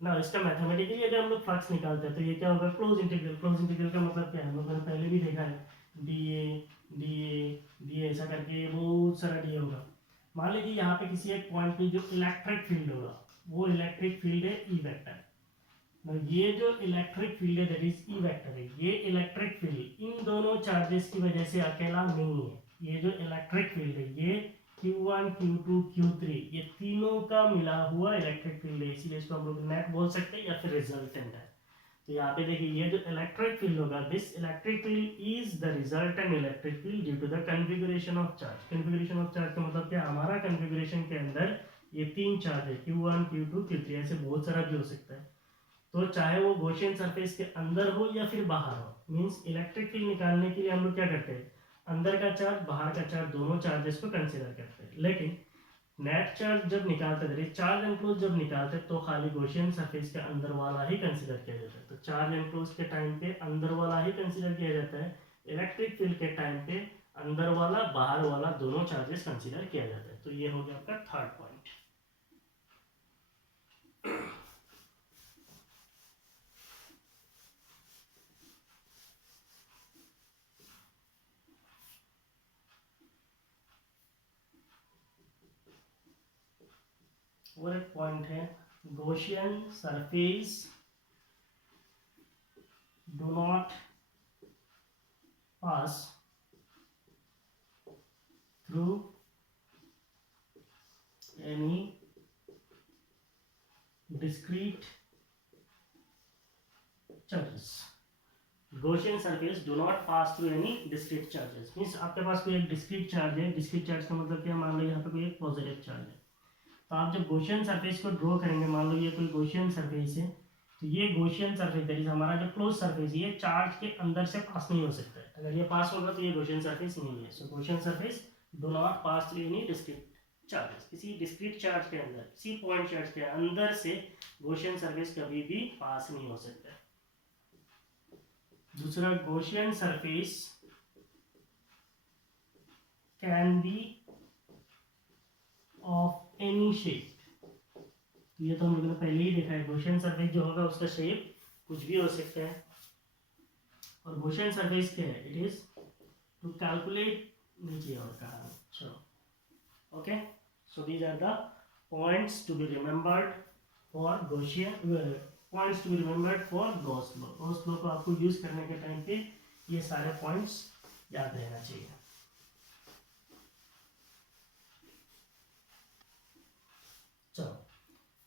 ना। इसका मैथमेटिकली अगर हम लोग फ्लक्स निकालते हैं तो ये क्या होगा, क्लोज इंटीग्रल। क्लोज इंटीग्रल का मतलब क्या है, हम लोगों ने पहले भी देखा है, डी ए ऐसा करके बहुत सारा डी होगा। मान लीजिए यहाँ पे किसी एक पॉइंट पे जो इलेक्ट्रिक फील्ड होगा, वो इलेक्ट्रिक फील्ड है ई वेक्टर। ये जो इलेक्ट्रिक फील्ड है दैट इज ई वेक्टर है, ये इलेक्ट्रिक फील्ड इन दोनों चार्जेस की वजह से अकेला नहीं है। ये जो इलेक्ट्रिक फील्ड है ये Q1 Q2 Q3 ये तीनों का मिला हुआ इलेक्ट्रिक फील्ड है, इसीलिए इसको हम लोग नेट बोल सकते हैं या फिर रिजल्टेंट है। तो यहाँ पे देखिए ये जो इलेक्ट्रिक फील्ड होगा, this electric field is the resultant electric field due to the configuration of charge. Configuration of charge का मतलब क्या, हमारा कन्फिगुरेशन के अंदर ये तीन चार्ज है Q1 Q2 Q3, ऐसे बहुत सारा भी हो सकता है। तो चाहे वो गॉसियन सरफेस के अंदर हो या फिर बाहर हो, मींस इलेक्ट्रिक फील्ड निकालने के लिए हम लोग क्या करते हैं, अंदर का चार्ज बाहर का चार्ज दोनों चार्जेस को कंसीडर करते हैं। लेकिन नेट चार्ज जब निकालते थे, चार्ज एनक्लोज जब निकालते तो खाली गॉसियन सरफेस के अंदर वाला ही कंसीडर किया जाता है। तो चार्ज एनक्लोज के टाइम पे अंदर वाला ही कंसीडर किया जाता है, इलेक्ट्रिक फील्ड के टाइम पे अंदर वाला बाहर वाला दोनों चार्जेस कंसीडर किया जाता है। तो ये हो गया आपका थर्ड पॉइंट। और एक पॉइंट है, Gaussian surface do not pass through any discrete charges. Gaussian surface do not pass through any discrete charges, means आपके पास कोई एक डिस्क्रीट चार्ज है, डिस्क्रीट चार्ज का मतलब क्या, मान लो यहाँ पे कोई एक पॉजिटिव चार्ज है, तो आप जब गॉसियन सरफेस को ड्रॉ करेंगे, मान लो ये कोई गॉसियन सरफेस है, तो ये गॉसियन सरफेस दैट इज हमारा जो क्लोज सरफेस है, ये चार्ज के अंदर से पास नहीं हो सकता है। अगर ये पास होगा तो ये गॉसियन सरफेस नहीं है। So Gaussian surface do not pass through any discrete charges, किसी डिस्क्रीट चार्ज के अंदर, किसी पॉइंट चार्ज के अंदर से गॉसियन सरफेस कभी भी पास नहीं हो सकता है। दूसरा, Gaussian surface can be of any shape. ये तो हम लोगों ने पहले ही देखा है, गॉसियन सरफेस जो होगा उसका शेप कुछ भी हो सकता है। और गॉसियन सरफेस क्या है, इट इज टू कैलकुलेट, नीचे और कहा, चलो okay. So these are the points to be remembered for Gaussian, points to be remembered for Gauss law. Gauss law को आपको यूज करने के टाइम पे ये सारे पॉइंट्स याद रहना चाहिए। चलो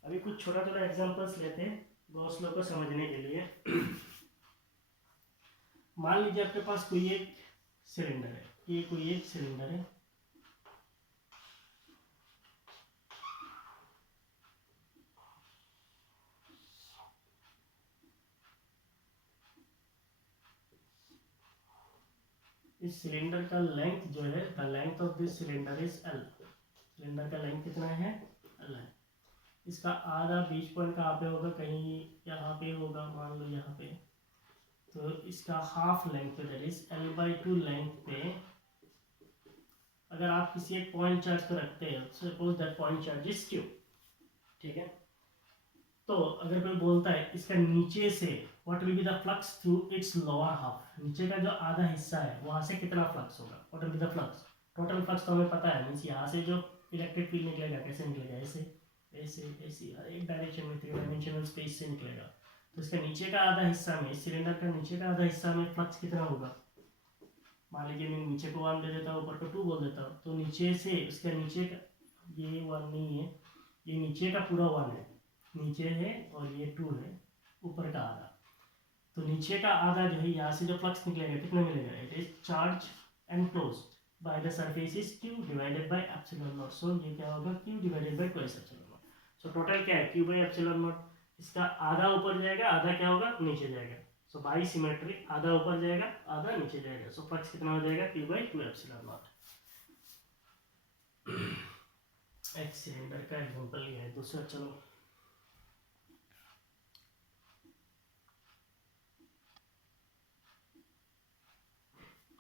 अभी कुछ छोटा छोटा एग्जांपल्स लेते हैं गॉस लॉ को समझने के लिए। मान लीजिए आपके पास कोई एक सिलेंडर है, ये कोई एक सिलेंडर है, इस सिलेंडर का लेंथ जो है, the length of this cylinder is L. Cylinder का लेंथ कितना है, एल है। इसका आधा बीच पॉइंट कहाँ पे होगा, कहीं यहाँ पे होगा, मान लो यहाँ पे। तो इसका हाफ लेंथ पे दैट इज L/2 लेंथ पे अगर आप किसी एक पॉइंट चार्ज को रखते हैं, suppose that point charge is Q, ठीक है। तो अगर कोई बोलता है इसका नीचे से what will be the flux through it's lower half, नीचे का जो आधा हिस्सा है वहां से कितना फ्लक्स होगा, what will be the flux. Total flux तो हमें पता है, मींस यहाँ से जो इलेक्ट्रिक फील्ड निकलेगा, कैसे निकलेगा, ऐसे ऐसे ऐसे एक डायरेक्शन में, 3 डायमेंशनल स्पेस से निकलेगा। तो इसका नीचे का आधा हिस्सा में, इस सिलेंडर का नीचे का आधा हिस्सा में फ्लक्स कितना होगा। मान लीजिए मैं नीचे को 1 दे देता हूँ, ऊपर को 2 बोल देता हूँ, तो नीचे से उसका नीचे का, ये 1 नहीं है, ये नीचे का पूरा 1 है, नीचे है, और ये 2 है, ऊपर का आधा। तो नीचे का आधा जो है, यहाँ से जो फ्लक्स निकलेगा कितना मिलेगा, it is charge enclosed by the surface is Q divided by epsilon naught. So ये क्या होगा, Q divided by twice epsilon naught. So total क्या है, Q बाय एप्सिलॉन नॉट। इसका आधा ऊपर जाएगा, आधा क्या होगा, नीचे जाएगा। सो बाई सिमेट्री, आधा ऊपर जाएगा, आधा नीचे जाएगा। सो फ्लक्स कितना हो जाएगा, Q बाय 2 एप्सिलॉन नॉट। एक सिलेंडर का एग्जांपल लिया है। दूसरा, चलो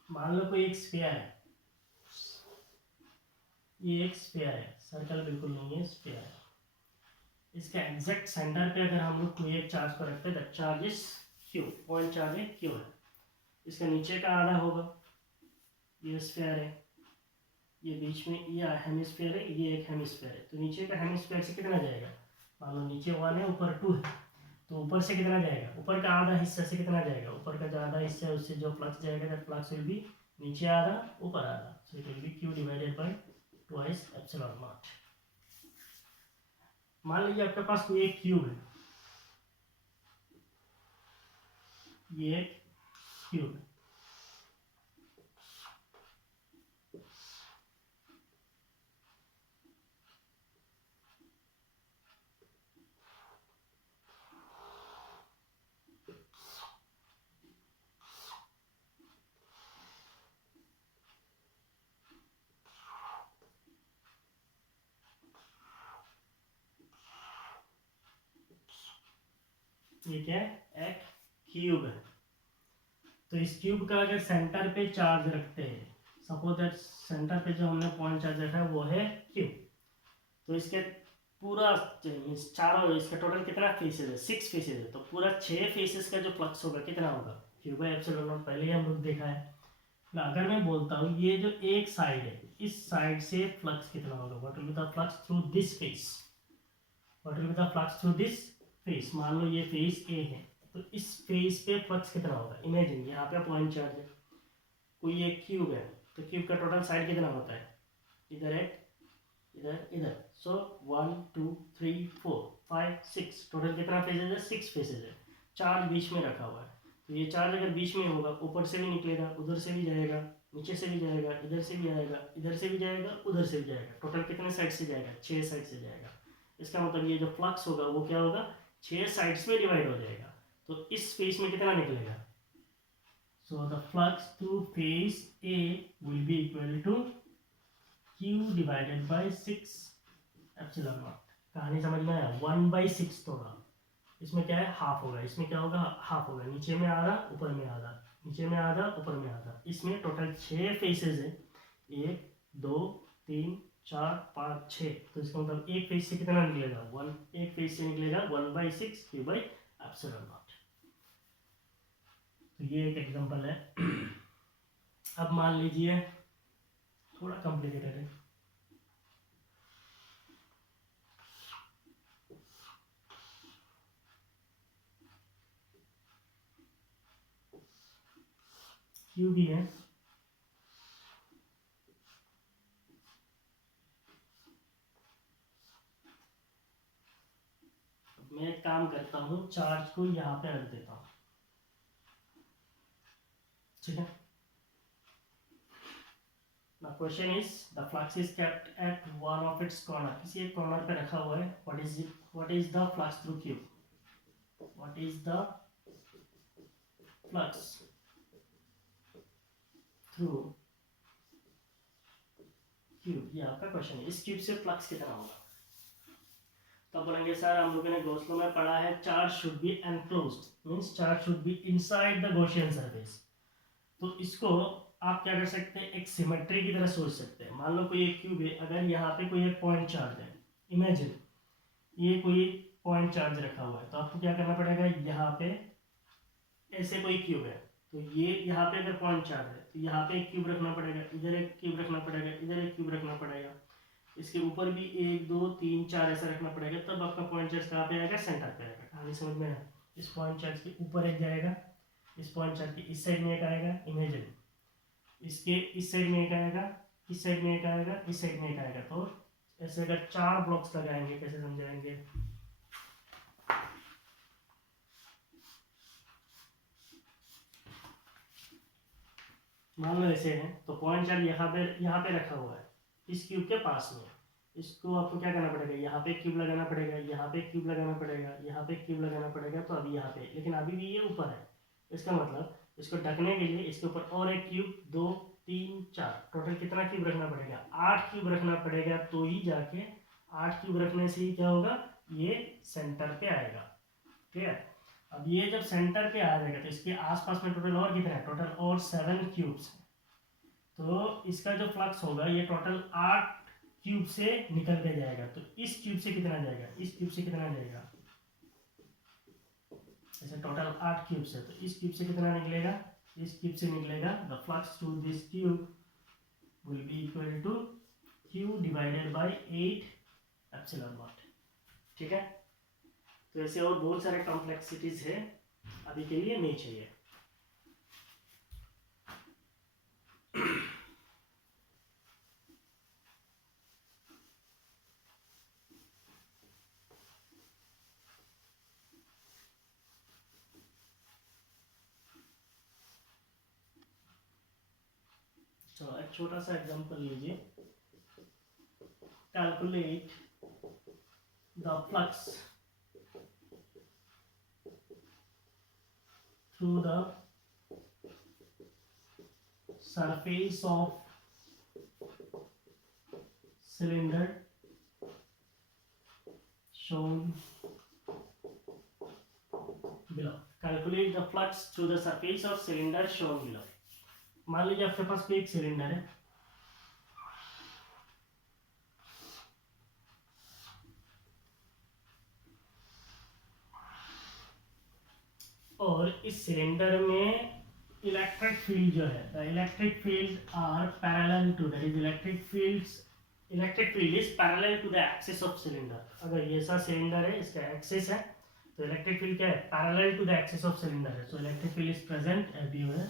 मान लो कोई एक स्फीयर है, ये एक स्फीयर है, सर्कल बिल्कुल नहीं है, स्फीयर है। इसका एग्जैक्ट सेंटर पे अगर हम लोग कोई एक चार्ज को रखते हैं, the charge is Q, point charge है Q है। इसका नीचे का आधा होगा, ये स्फीयर है, ये बीच में ये हेमिस्फीयर है, ये एक हेमिस्फीयर है। तो नीचे का हेमिस्फीयर से कितना जाएगा, मान लो नीचे 1 है, ऊपर 2 है, तो ऊपर से कितना जाएगा, ऊपर का आधा हिस्सा से कितना जाएगा, ऊपर का जो आधा हिस्सा है उससे जो फ्लक्स जाएगा, दैट फ्लक्स विल बी नीचे आधा ऊपर आधा, so it will B q divided by twice epsilon not. मान लीजिए आपके पास कोई एक क्यूब है, ये क्यूब है, ये क्या है, एक क्यूब है। तो इस क्यूब का अगर सेंटर पे चार्ज रखते हैं, सपोज दैट सेंटर पे जो हमने पॉइंट चार्ज रखा है वो है क्यू, तो इसके पूरा चारों, इसका टोटल कितना फेसेस है, 6 फेसेस है, तो पूरा 6 फेसेस का जो फ्लक्स होगा कितना होगा, क्यू बाई एप्सिलॉन नॉट, पहले ही हम लोग देखा है। अगर मैं बोलता हूँ ये जो एक साइड है, इस साइड से फ्लक्स कितना होगा, what will be the flux through this face, what will be the flux through this face, मान लो ये फेस ए है, तो इस फेस पे फ्लक्स कितना होगा, इमेजिन यहाँ पे पॉइंट चार्ज है, कोई एक क्यूब है, तो क्यूब का टोटल साइड कितना होता है, इधर एक, इधर इधर, सो 1 2 3 4 5 6, टोटल कितना फेजेज है, 6 फेजेज है। चार्ज बीच में रखा हुआ है, तो ये चार्ज अगर बीच में होगा, ऊपर से भी निकलेगा, उधर से भी जाएगा, नीचे से भी जाएगा, इधर से भी आएगा, इधर से भी जाएगा, उधर से भी जाएगा, टोटल कितने साइड से जाएगा, 6 साइड से जाएगा। इसका मतलब ये जो फ्लक्स होगा वो क्या होगा, 6 साइड्स में डिवाइड हो जाएगा, तो इस फेस में कितना निकलेगा, so the flux through phase A will be equal to q divided by 6 epsilon not. कहानी समझ में आया, 1/6 होगा, इसमें क्या है हाफ होगा, इसमें क्या होगा हाफ होगा, नीचे में आधा ऊपर में आधा, नीचे में आधा ऊपर में आधा, इसमें टोटल 6 फेसेस है, 1 2 3 4 5 6, तो इसका मतलब एक फेस से कितना निकलेगा, 1, एक फेस से निकलेगा 1/6 q बाई एप्सिलॉन नॉट। तो ये एक एग्जांपल है। अब मान लीजिए थोड़ा कॉम्प्लिकेटेड है, क्यू भी है, मैं एक काम करता हूँ, चार्ज को यहाँ पे रख देता हूँ, ठीक है। The question is the flux is kept at one of its corner, किसी एक कॉर्नर पे रखा हुआ है, what is the flux through q, what is the flux through q, ये आपका क्वेश्चन है, इस क्यूब से फ्लक्स कितना होगा। तो बोलेंगे सर हम लोगों ने गॉस लॉ में पढ़ा है, charge should be enclosed, means charge should be inside the Gaussian surface. तो इसको आप क्या कर सकते हैं, एक सिमेट्री की तरह सोच सकते हैं। मान लो कोई एक क्यूब है, अगर यहाँ पे कोई एक पॉइंट चार्ज है, इमेजिन ये कोई पॉइंट चार्ज रखा हुआ है, तो आपको क्या करना पड़ेगा, यहाँ पे ऐसे कोई क्यूब है, तो ये यहाँ पे अगर पॉइंट चार्ज है तो यहाँ पे एक क्यूब रखना पड़ेगा, इधर एक क्यूब रखना पड़ेगा, इधर एक क्यूब रखना पड़ेगा, इसके ऊपर भी 1 2 3 4 ऐसा रखना पड़ेगा, तब आपका पॉइंट चार्ज कहाँ पे आएगा, सेंटर पे आएगा। कहानी समझ में आया, इस पॉइंट चार्ज के ऊपर एक जाएगा, इस पॉइंट चार्ज के इस साइड में एक आएगा, इमेजिन इसके इस साइड में एक आएगा, इस साइड में एक आएगा, इस साइड में एक आएगा, तो ऐसे अगर 4 ब्लॉक्स लगाएंगे, कैसे समझाएंगे, मान लो ऐसे है, तो पॉइंट चार्ज यहाँ पे रखा हुआ है, इस क्यूब के पास में, इसको आपको क्या करना पड़ेगा, यहाँ पे क्यूब लगाना पड़ेगा, यहाँ पे क्यूब लगाना पड़ेगा, यहाँ पे क्यूब लगाना पड़ेगा, तो अभी यहाँ पे, लेकिन अभी भी ये ऊपर है, इसका मतलब इसको ढकने के लिए इसके ऊपर और एक क्यूब, 2 3 4, टोटल कितना क्यूब रखना पड़ेगा, 8 क्यूब रखना पड़ेगा, तो ही जाके 8 क्यूब रखने से ही क्या होगा, ये सेंटर पे आएगा, ठीक है। अब ये जब सेंटर पे आ जाएगा तो इसके आसपास में टोटल और कितना है, टोटल और 7 क्यूब्स है, तो इसका जो फ्लक्स होगा ये टोटल 8 क्यूब से निकल के जाएगा, तो इस क्यूब से कितना जाएगा, इस क्यूब से कितना जाएगा, ऐसे टोटल 8 क्यूब से, तो इस क्यूब से कितना निकलेगा, इस क्यूब से निकलेगा, the flux through this cube will be equal to q divided by 8 epsilon naught, ठीक है। तो ऐसे और बहुत सारे कॉम्प्लेक्सिटीज है, अभी के लिए नहीं चाहिए। चलो एक छोटा सा एग्जांपल लीजिए। Calculate the flux through the surface of cylinder shown below. Calculate the flux through the surface of cylinder shown below. मान लीजिए आपके पास कोई एक सिलेंडर है, और इस सिलेंडर में इलेक्ट्रिक फील्ड जो है, the electric field are parallel to, that is electric field is parallel to the axis of cylinder. अगर ये ऐसा सिलेंडर है, इसका एक्सिस है, तो इलेक्ट्रिक फील्ड क्या है, parallel to the axis of cylinder है। So electric field is present everywhere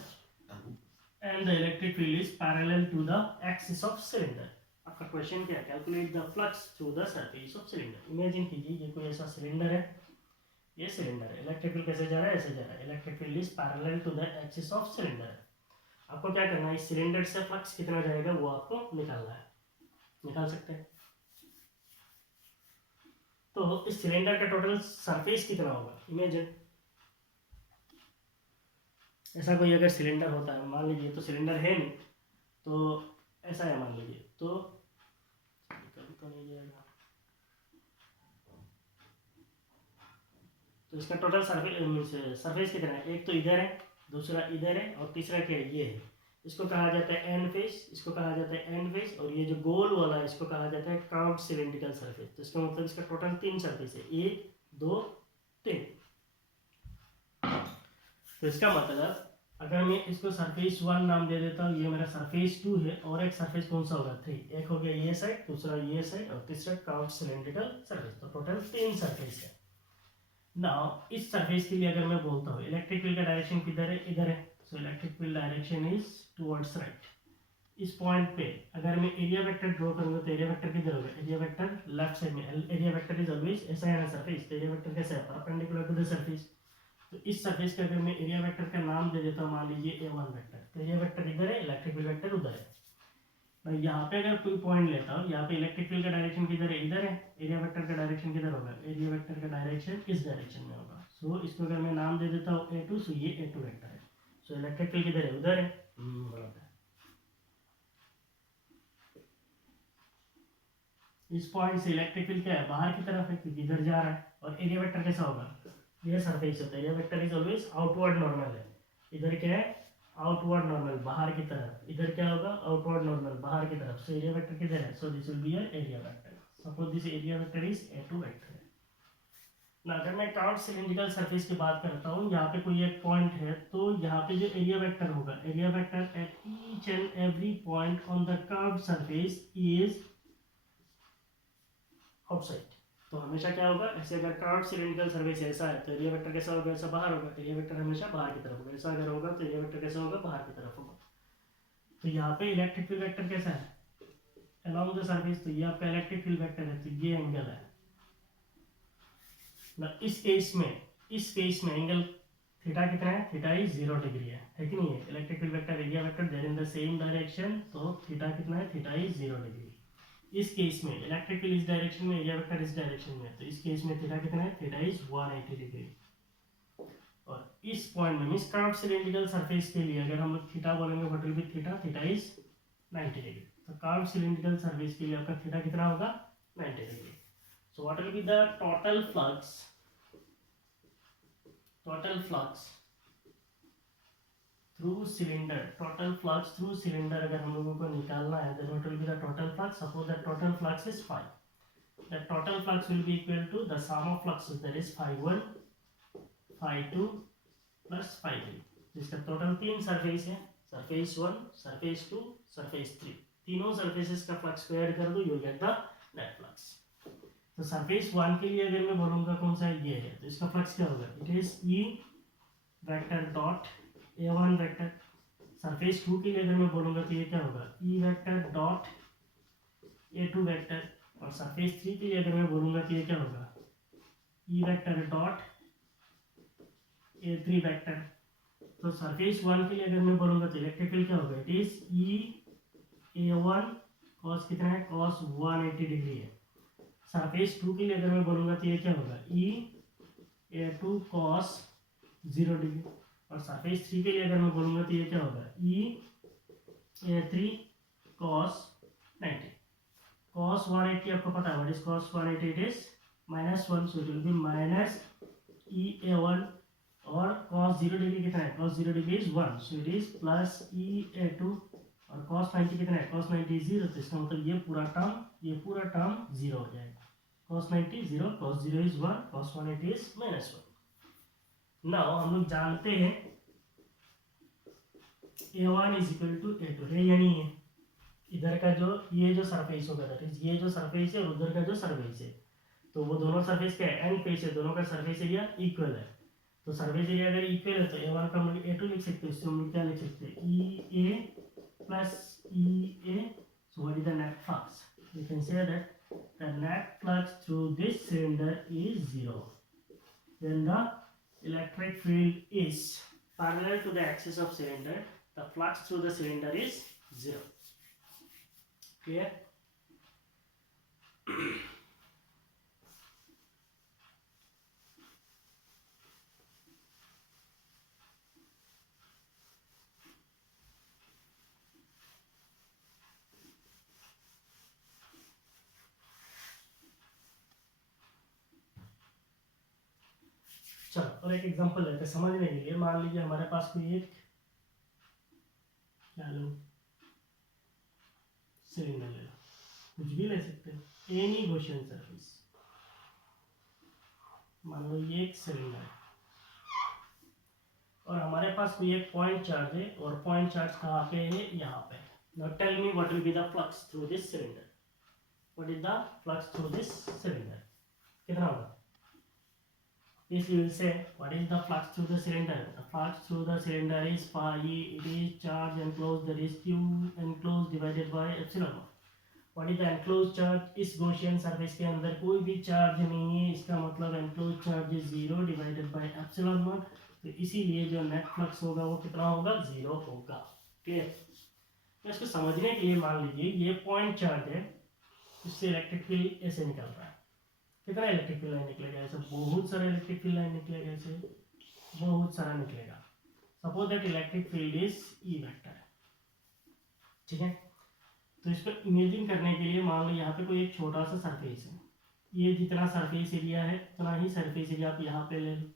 and the electric field is parallel to the axis of cylinder. आपका क्वेश्चन क्या है, calculate the flux through the surface of cylinder. Imagine कीजिए ये कोई ऐसा cylinder है, ये सिलेंडर है, इलेक्ट्रिक फील्ड कैसे जा रहा है, ऐसे जा रहा है, electric field is parallel to the axis of cylinder. आपको क्या करना है, इस सिलेंडर से फ्लक्स कितना जाएगा वो आपको निकालना है, निकाल सकते हैं। तो इस सिलेंडर का टोटल सरफेस कितना होगा, इमेजिन ऐसा कोई अगर सिलेंडर होता है, मान लीजिए तो सिलेंडर है नहीं, तो ऐसा है मान लीजिए, तो नहीं जाएगा, तो इसका टोटल सरफेस कितना है, एक तो इधर है, दूसरा इधर है, और तीसरा क्या है, ये है। इसको कहा जाता है एंड फेस, इसको कहा जाता है एंड फेस, और ये जो गोल वाला है इसको कहा जाता है कर्व्ड सिलेंड्रिकल सरफेस। तो इसका मतलब इसका टोटल 3 सरफेस है, 1 2 3। तो इसका मतलब अगर मैं इसको सरफेस 1 नाम दे देता हूँ, ये मेरा सरफेस 2 है, और एक सरफेस कौन सा होगा, 3। एक हो गया ये साइड, दूसरा ये साइड, और तीसरा कर्व्ड सिलेंड्रिकल सरफेस। तो टोटल 3 सरफेस है। नाउ इस सरफेस के लिए अगर मैं बोलता हूँ इलेक्ट्रिक फील्ड का डायरेक्शन किधर है, इधर है, so electric field direction is towards right. इस पॉइंट पे अगर मैं एरिया वेक्टर ड्रॉ करूंगा तो एरिया वेक्टर किधर होगा, एरिया वेक्टर लेफ्ट साइड में। एरिया वेक्टर इज ऑलवेज ऐसा है ना सरफेस, तो एरिया वेक्टर कैसा है, परपेंडिकुलर टू द सरफेस। तो इस सरफेस का अगर मैं एरिया वेक्टर का नाम दे देता हूँ, मान लीजिए A1 वेक्टर, तो एरिया वेक्टर इधर है, इलेक्ट्रिक फील्ड वेक्टर उधर है। मैं यहाँ पे अगर कोई पॉइंट लेता हूँ, यहाँ पे इलेक्ट्रिक फील्ड का डायरेक्शन किधर है, इधर है, एरिया वेक्टर का डायरेक्शन किधर होगा, एरिया वेक्टर का डायरेक्शन इस डायरेक्शन में होगा। सो इसको अगर मैं नाम दे देता हूँ A2, सो ये A2 वेक्टर है। सो इलेक्ट्रिक फील्ड किधर है, उधर है, बराबर। इस पॉइंट से इलेक्ट्रिक फील्ड क्या है, बाहर की तरफ है, क्योंकि इधर जा रहा है। और एरिया वेक्टर कैसा होगा, ये सरफेस होता है, area vector is always outward normal है। इधर क्या है, आउटवर्ड नॉर्मल, बाहर की तरफ। इधर क्या होगा, आउटवर्ड नॉर्मल, बाहर की तरफ। सो एरिया वेक्टर किधर है, so this will be your area vector. Suppose this area vector is A2 vector है ना। अगर मैं कर्व्ड सिलेंड्रिकल सरफेस की बात करता हूँ, यहाँ पे कोई एक पॉइंट है, तो यहाँ पे जो एरिया वेक्टर होगा, area vector eight each and every point on the curved surface is outside. तो हमेशा क्या होगा, ऐसे अगर कर्व्ड सिलेंड्रिकल सरफेस ऐसा है तो एरिया वेक्टर कैसा होगा, ऐसा बाहर होगा, एरिया वेक्टर हमेशा बाहर की तरफ होगा। ऐसा अगर होगा तो एरिया वेक्टर कैसा होगा, बाहर की तरफ होगा। तो यहाँ पे इलेक्ट्रिक फील्ड वेक्टर कैसा है, अलोंग द सरफेस, तो ये आपका इलेक्ट्रिक फील्ड वेक्टर है, तो ये एंगल है ना। इस केस में एंगल थीटा कितना है, थीटा इज 0 डिग्री है कि नहीं है। Electric field vector, area vector, they're in the same direction, तो थीटा कितना है, थीटा इज 0 डिग्री। इस केस में इलेक्ट्रिक फील्ड इस डायरेक्शन में, एरिया वेक्टर इस डायरेक्शन में, तो इस केस में थीटा कितना है, थीटा इज 180 डिग्री। और इस पॉइंट में मींस कर्व्ड सिलेंड्रिकल सरफेस के लिए अगर हम लोग थीटा बोलेंगे, what will B theta, theta is 90 degree. तो कर्व्ड सिलेंड्रिकल सरफेस के लिए आपका थीटा कितना होगा, 90 degree. So what will be the total flux through cylinder, total flux through cylinder अगर हम लोगों को निकालना है, then what will be the total flux? Suppose that total flux is 5. The total flux will be equal to the sum of fluxes, that is 5(1), 5(2) plus 5(3). जिसका total 3 surface है, surface 1, surface 2, surface 3। तीनों surfaces का flux को add कर दो, you get the net flux. तो surface 1 के लिए अगर मैं बोलूँगा कौन सा ये है, तो इसका फ्लक्स क्या होगा, it is E vector dot A1 vector. Surface 2 के लिए अगर मैं बोलूँगा तो ये क्या होगा, E vector dot A2 vector. और सरफेस 3 के लिए अगर मैं बोलूँगा तो ये क्या होगा, E vector dot A3 vector. तो सरफेस 1 के लिए अगर मैं बोलूँगा तो इलेक्ट्रिक फील्ड क्या होगा, it is E A1 cos कितना है, कॉस 180 डिग्री है। सरफेस 2 के लिए अगर मैं बोलूँगा तो ये क्या होगा, ई A2 कॉस 0 डिग्री। और सरफेस 3 के लिए अगर मैं बोलूँगा तो ये क्या होगा, ई A3 कॉस 90। कॉस 180 आपको पता है, what is cos 180, it is -1, so it will B minus E A1। और cos 0 डिग्री कितना है, cos 0 degree is 1, so it is plus E A2। और cos 90 कितना है, cos 90 0, तो इसका मतलब ये पूरा टर्म 0 हो जाएगा। cos 90 0, cos 0 is 1, cos 180 is -1। Now हम लोग जानते हैं A1 is equal to A2 है या नहीं है। इधर का जो ये जो सरफेस होगा, दैट इज ये जो सरफेस है और उधर का जो सरफेस है, तो वो दोनों सरफेस क्या है, एंड फेस है, दोनों का सरफेस एरिया इक्वल है। तो सरफेस एरिया अगर इक्वल है तो A1 का हम लोग A2 लिख सकते हैं। इससे हम लोग क्या लिख सकते हैं, EA plus EA। So what is the net flux, we can say that the net flux through this cylinder is 0 when the electric field is parallel to the axis of cylinder, the flux through the cylinder is 0. Clear? चलो और एक example लेते हैं समझने के लिए। मान लीजिए हमारे पास कोई एक क्या लो, सिलेंडर ले लो, कुछ भी ले सकते हैं, एनी गॉसियन सरफेस। मान लो ये एक सिलेंडर है और हमारे पास कोई एक पॉइंट चार्ज है, और पॉइंट चार्ज कहाँ पे है, यहाँ पे। Now tell me what will be the flux through this cylinder, what is the flux through this cylinder, कितना होगा। This we will say what is the flux through the cylinder. The flux through the cylinder is phi. It is charge enclosed, that is Q enclosed divided by epsilon naught. What is the enclosed charge? इस Gaussian surface के अंदर कोई भी charge नहीं है, इसका मतलब enclosed charge is 0 divided by epsilon naught। तो इसीलिए जो नेट फ्लक्स होगा वो कितना होगा, 0 होगा। क्लियर। तो इसको समझने के लिए मान लीजिए ये पॉइंट चार्ज है, इससे इलेक्ट्रिक फील्ड ऐसे निकल रहा है। कितना इलेक्ट्रिक फील्ड लाइन निकलेगा, ऐसे बहुत सारा इलेक्ट्रिक फील्ड लाइन निकलेगा, ऐसे बहुत सारा निकलेगा। Suppose that electric field is E vector, ठीक है। तो इसको इमेजिन करने के लिए मान लो यहाँ पे कोई एक छोटा सा सरफेस है, ये जितना सरफेस एरिया है उतना ही सरफेस एरिया आप यहाँ पे ले लो।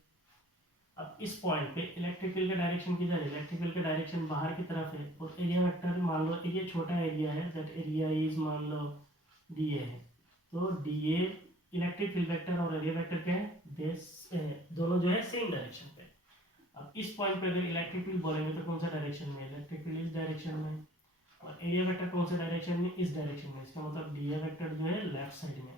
अब इस पॉइंट पे इलेक्ट्रिक फील्ड का डायरेक्शन किधर है, इलेक्ट्रिक फील्ड का डायरेक्शन बाहर की तरफ है, और एरिया वेक्टर मान लो एरिया छोटा एरिया है, दैट एरिया इज मान लो DA है। तो DA इलेक्ट्रिक फील्ड वेक्टर और एरिया वेक्टर क्या है, दिस दोनों जो है सेम डायरेक्शन पे। अब इस पॉइंट पे अगर इलेक्ट्रिक फील्ड बोलेंगे तो कौन सा डायरेक्शन में, इलेक्ट्रिक फील्ड इस डायरेक्शन में, और एरिया वेक्टर कौन सा डायरेक्शन में, इस डायरेक्शन में। इसका मतलब DA वेक्टर जो है लेफ्ट साइड में।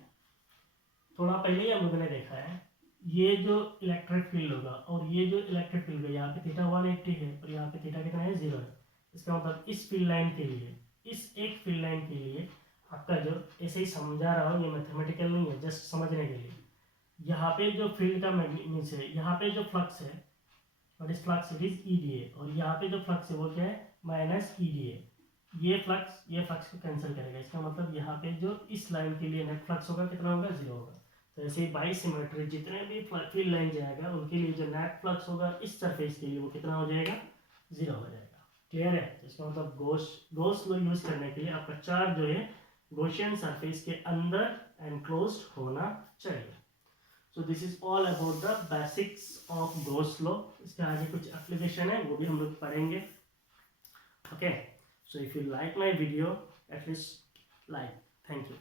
थोड़ा पहले ही हम लोगों ने देखा है, ये जो इलेक्ट्रिक फील्ड होगा और ये जो इलेक्ट्रिक फील्ड है, यहाँ पे थीटा 180 है और यहाँ पे थीटा कितना है, 0 है। इसका मतलब इस फील्ड लाइन के लिए, इस एक फील्ड लाइन के लिए आपका जो ऐसे ही समझा रहा हूँ, ये मैथमेटिकल नहीं है, जस्ट समझने के लिए। यहाँ पे जो फील्ड का मैग्नीट्यूड है, यहाँ पे जो फ्लक्स है, what is flux, it is EDA, और यहाँ पे जो फ्लक्स है वो क्या है, माइनस EDA। ये फ्लक्स को कैंसिल करेगा। इसका मतलब यहाँ पे जो इस लाइन के लिए नेट फ्लक्स होगा कितना होगा, 0 होगा। तो ऐसे ही बाई सिमेट्री जितने भी फील्ड लाइन जाएगा उनके लिए जो नेट फ्लक्स होगा इस सरफेस के लिए वो कितना हो जाएगा, 0 हो जाएगा। क्लियर है। तो इसका मतलब गॉस लॉ यूज करने के लिए आपका चार्ज जो है गॉसियन सरफेस के अंदर एनक्लोज्ड होना चाहिए। So this is all about the basics of Gauss law. इसके आगे कुछ एप्लीकेशन है वो भी हम लोग पढ़ेंगे। Okay, so if you like my video, at least like. Thank you.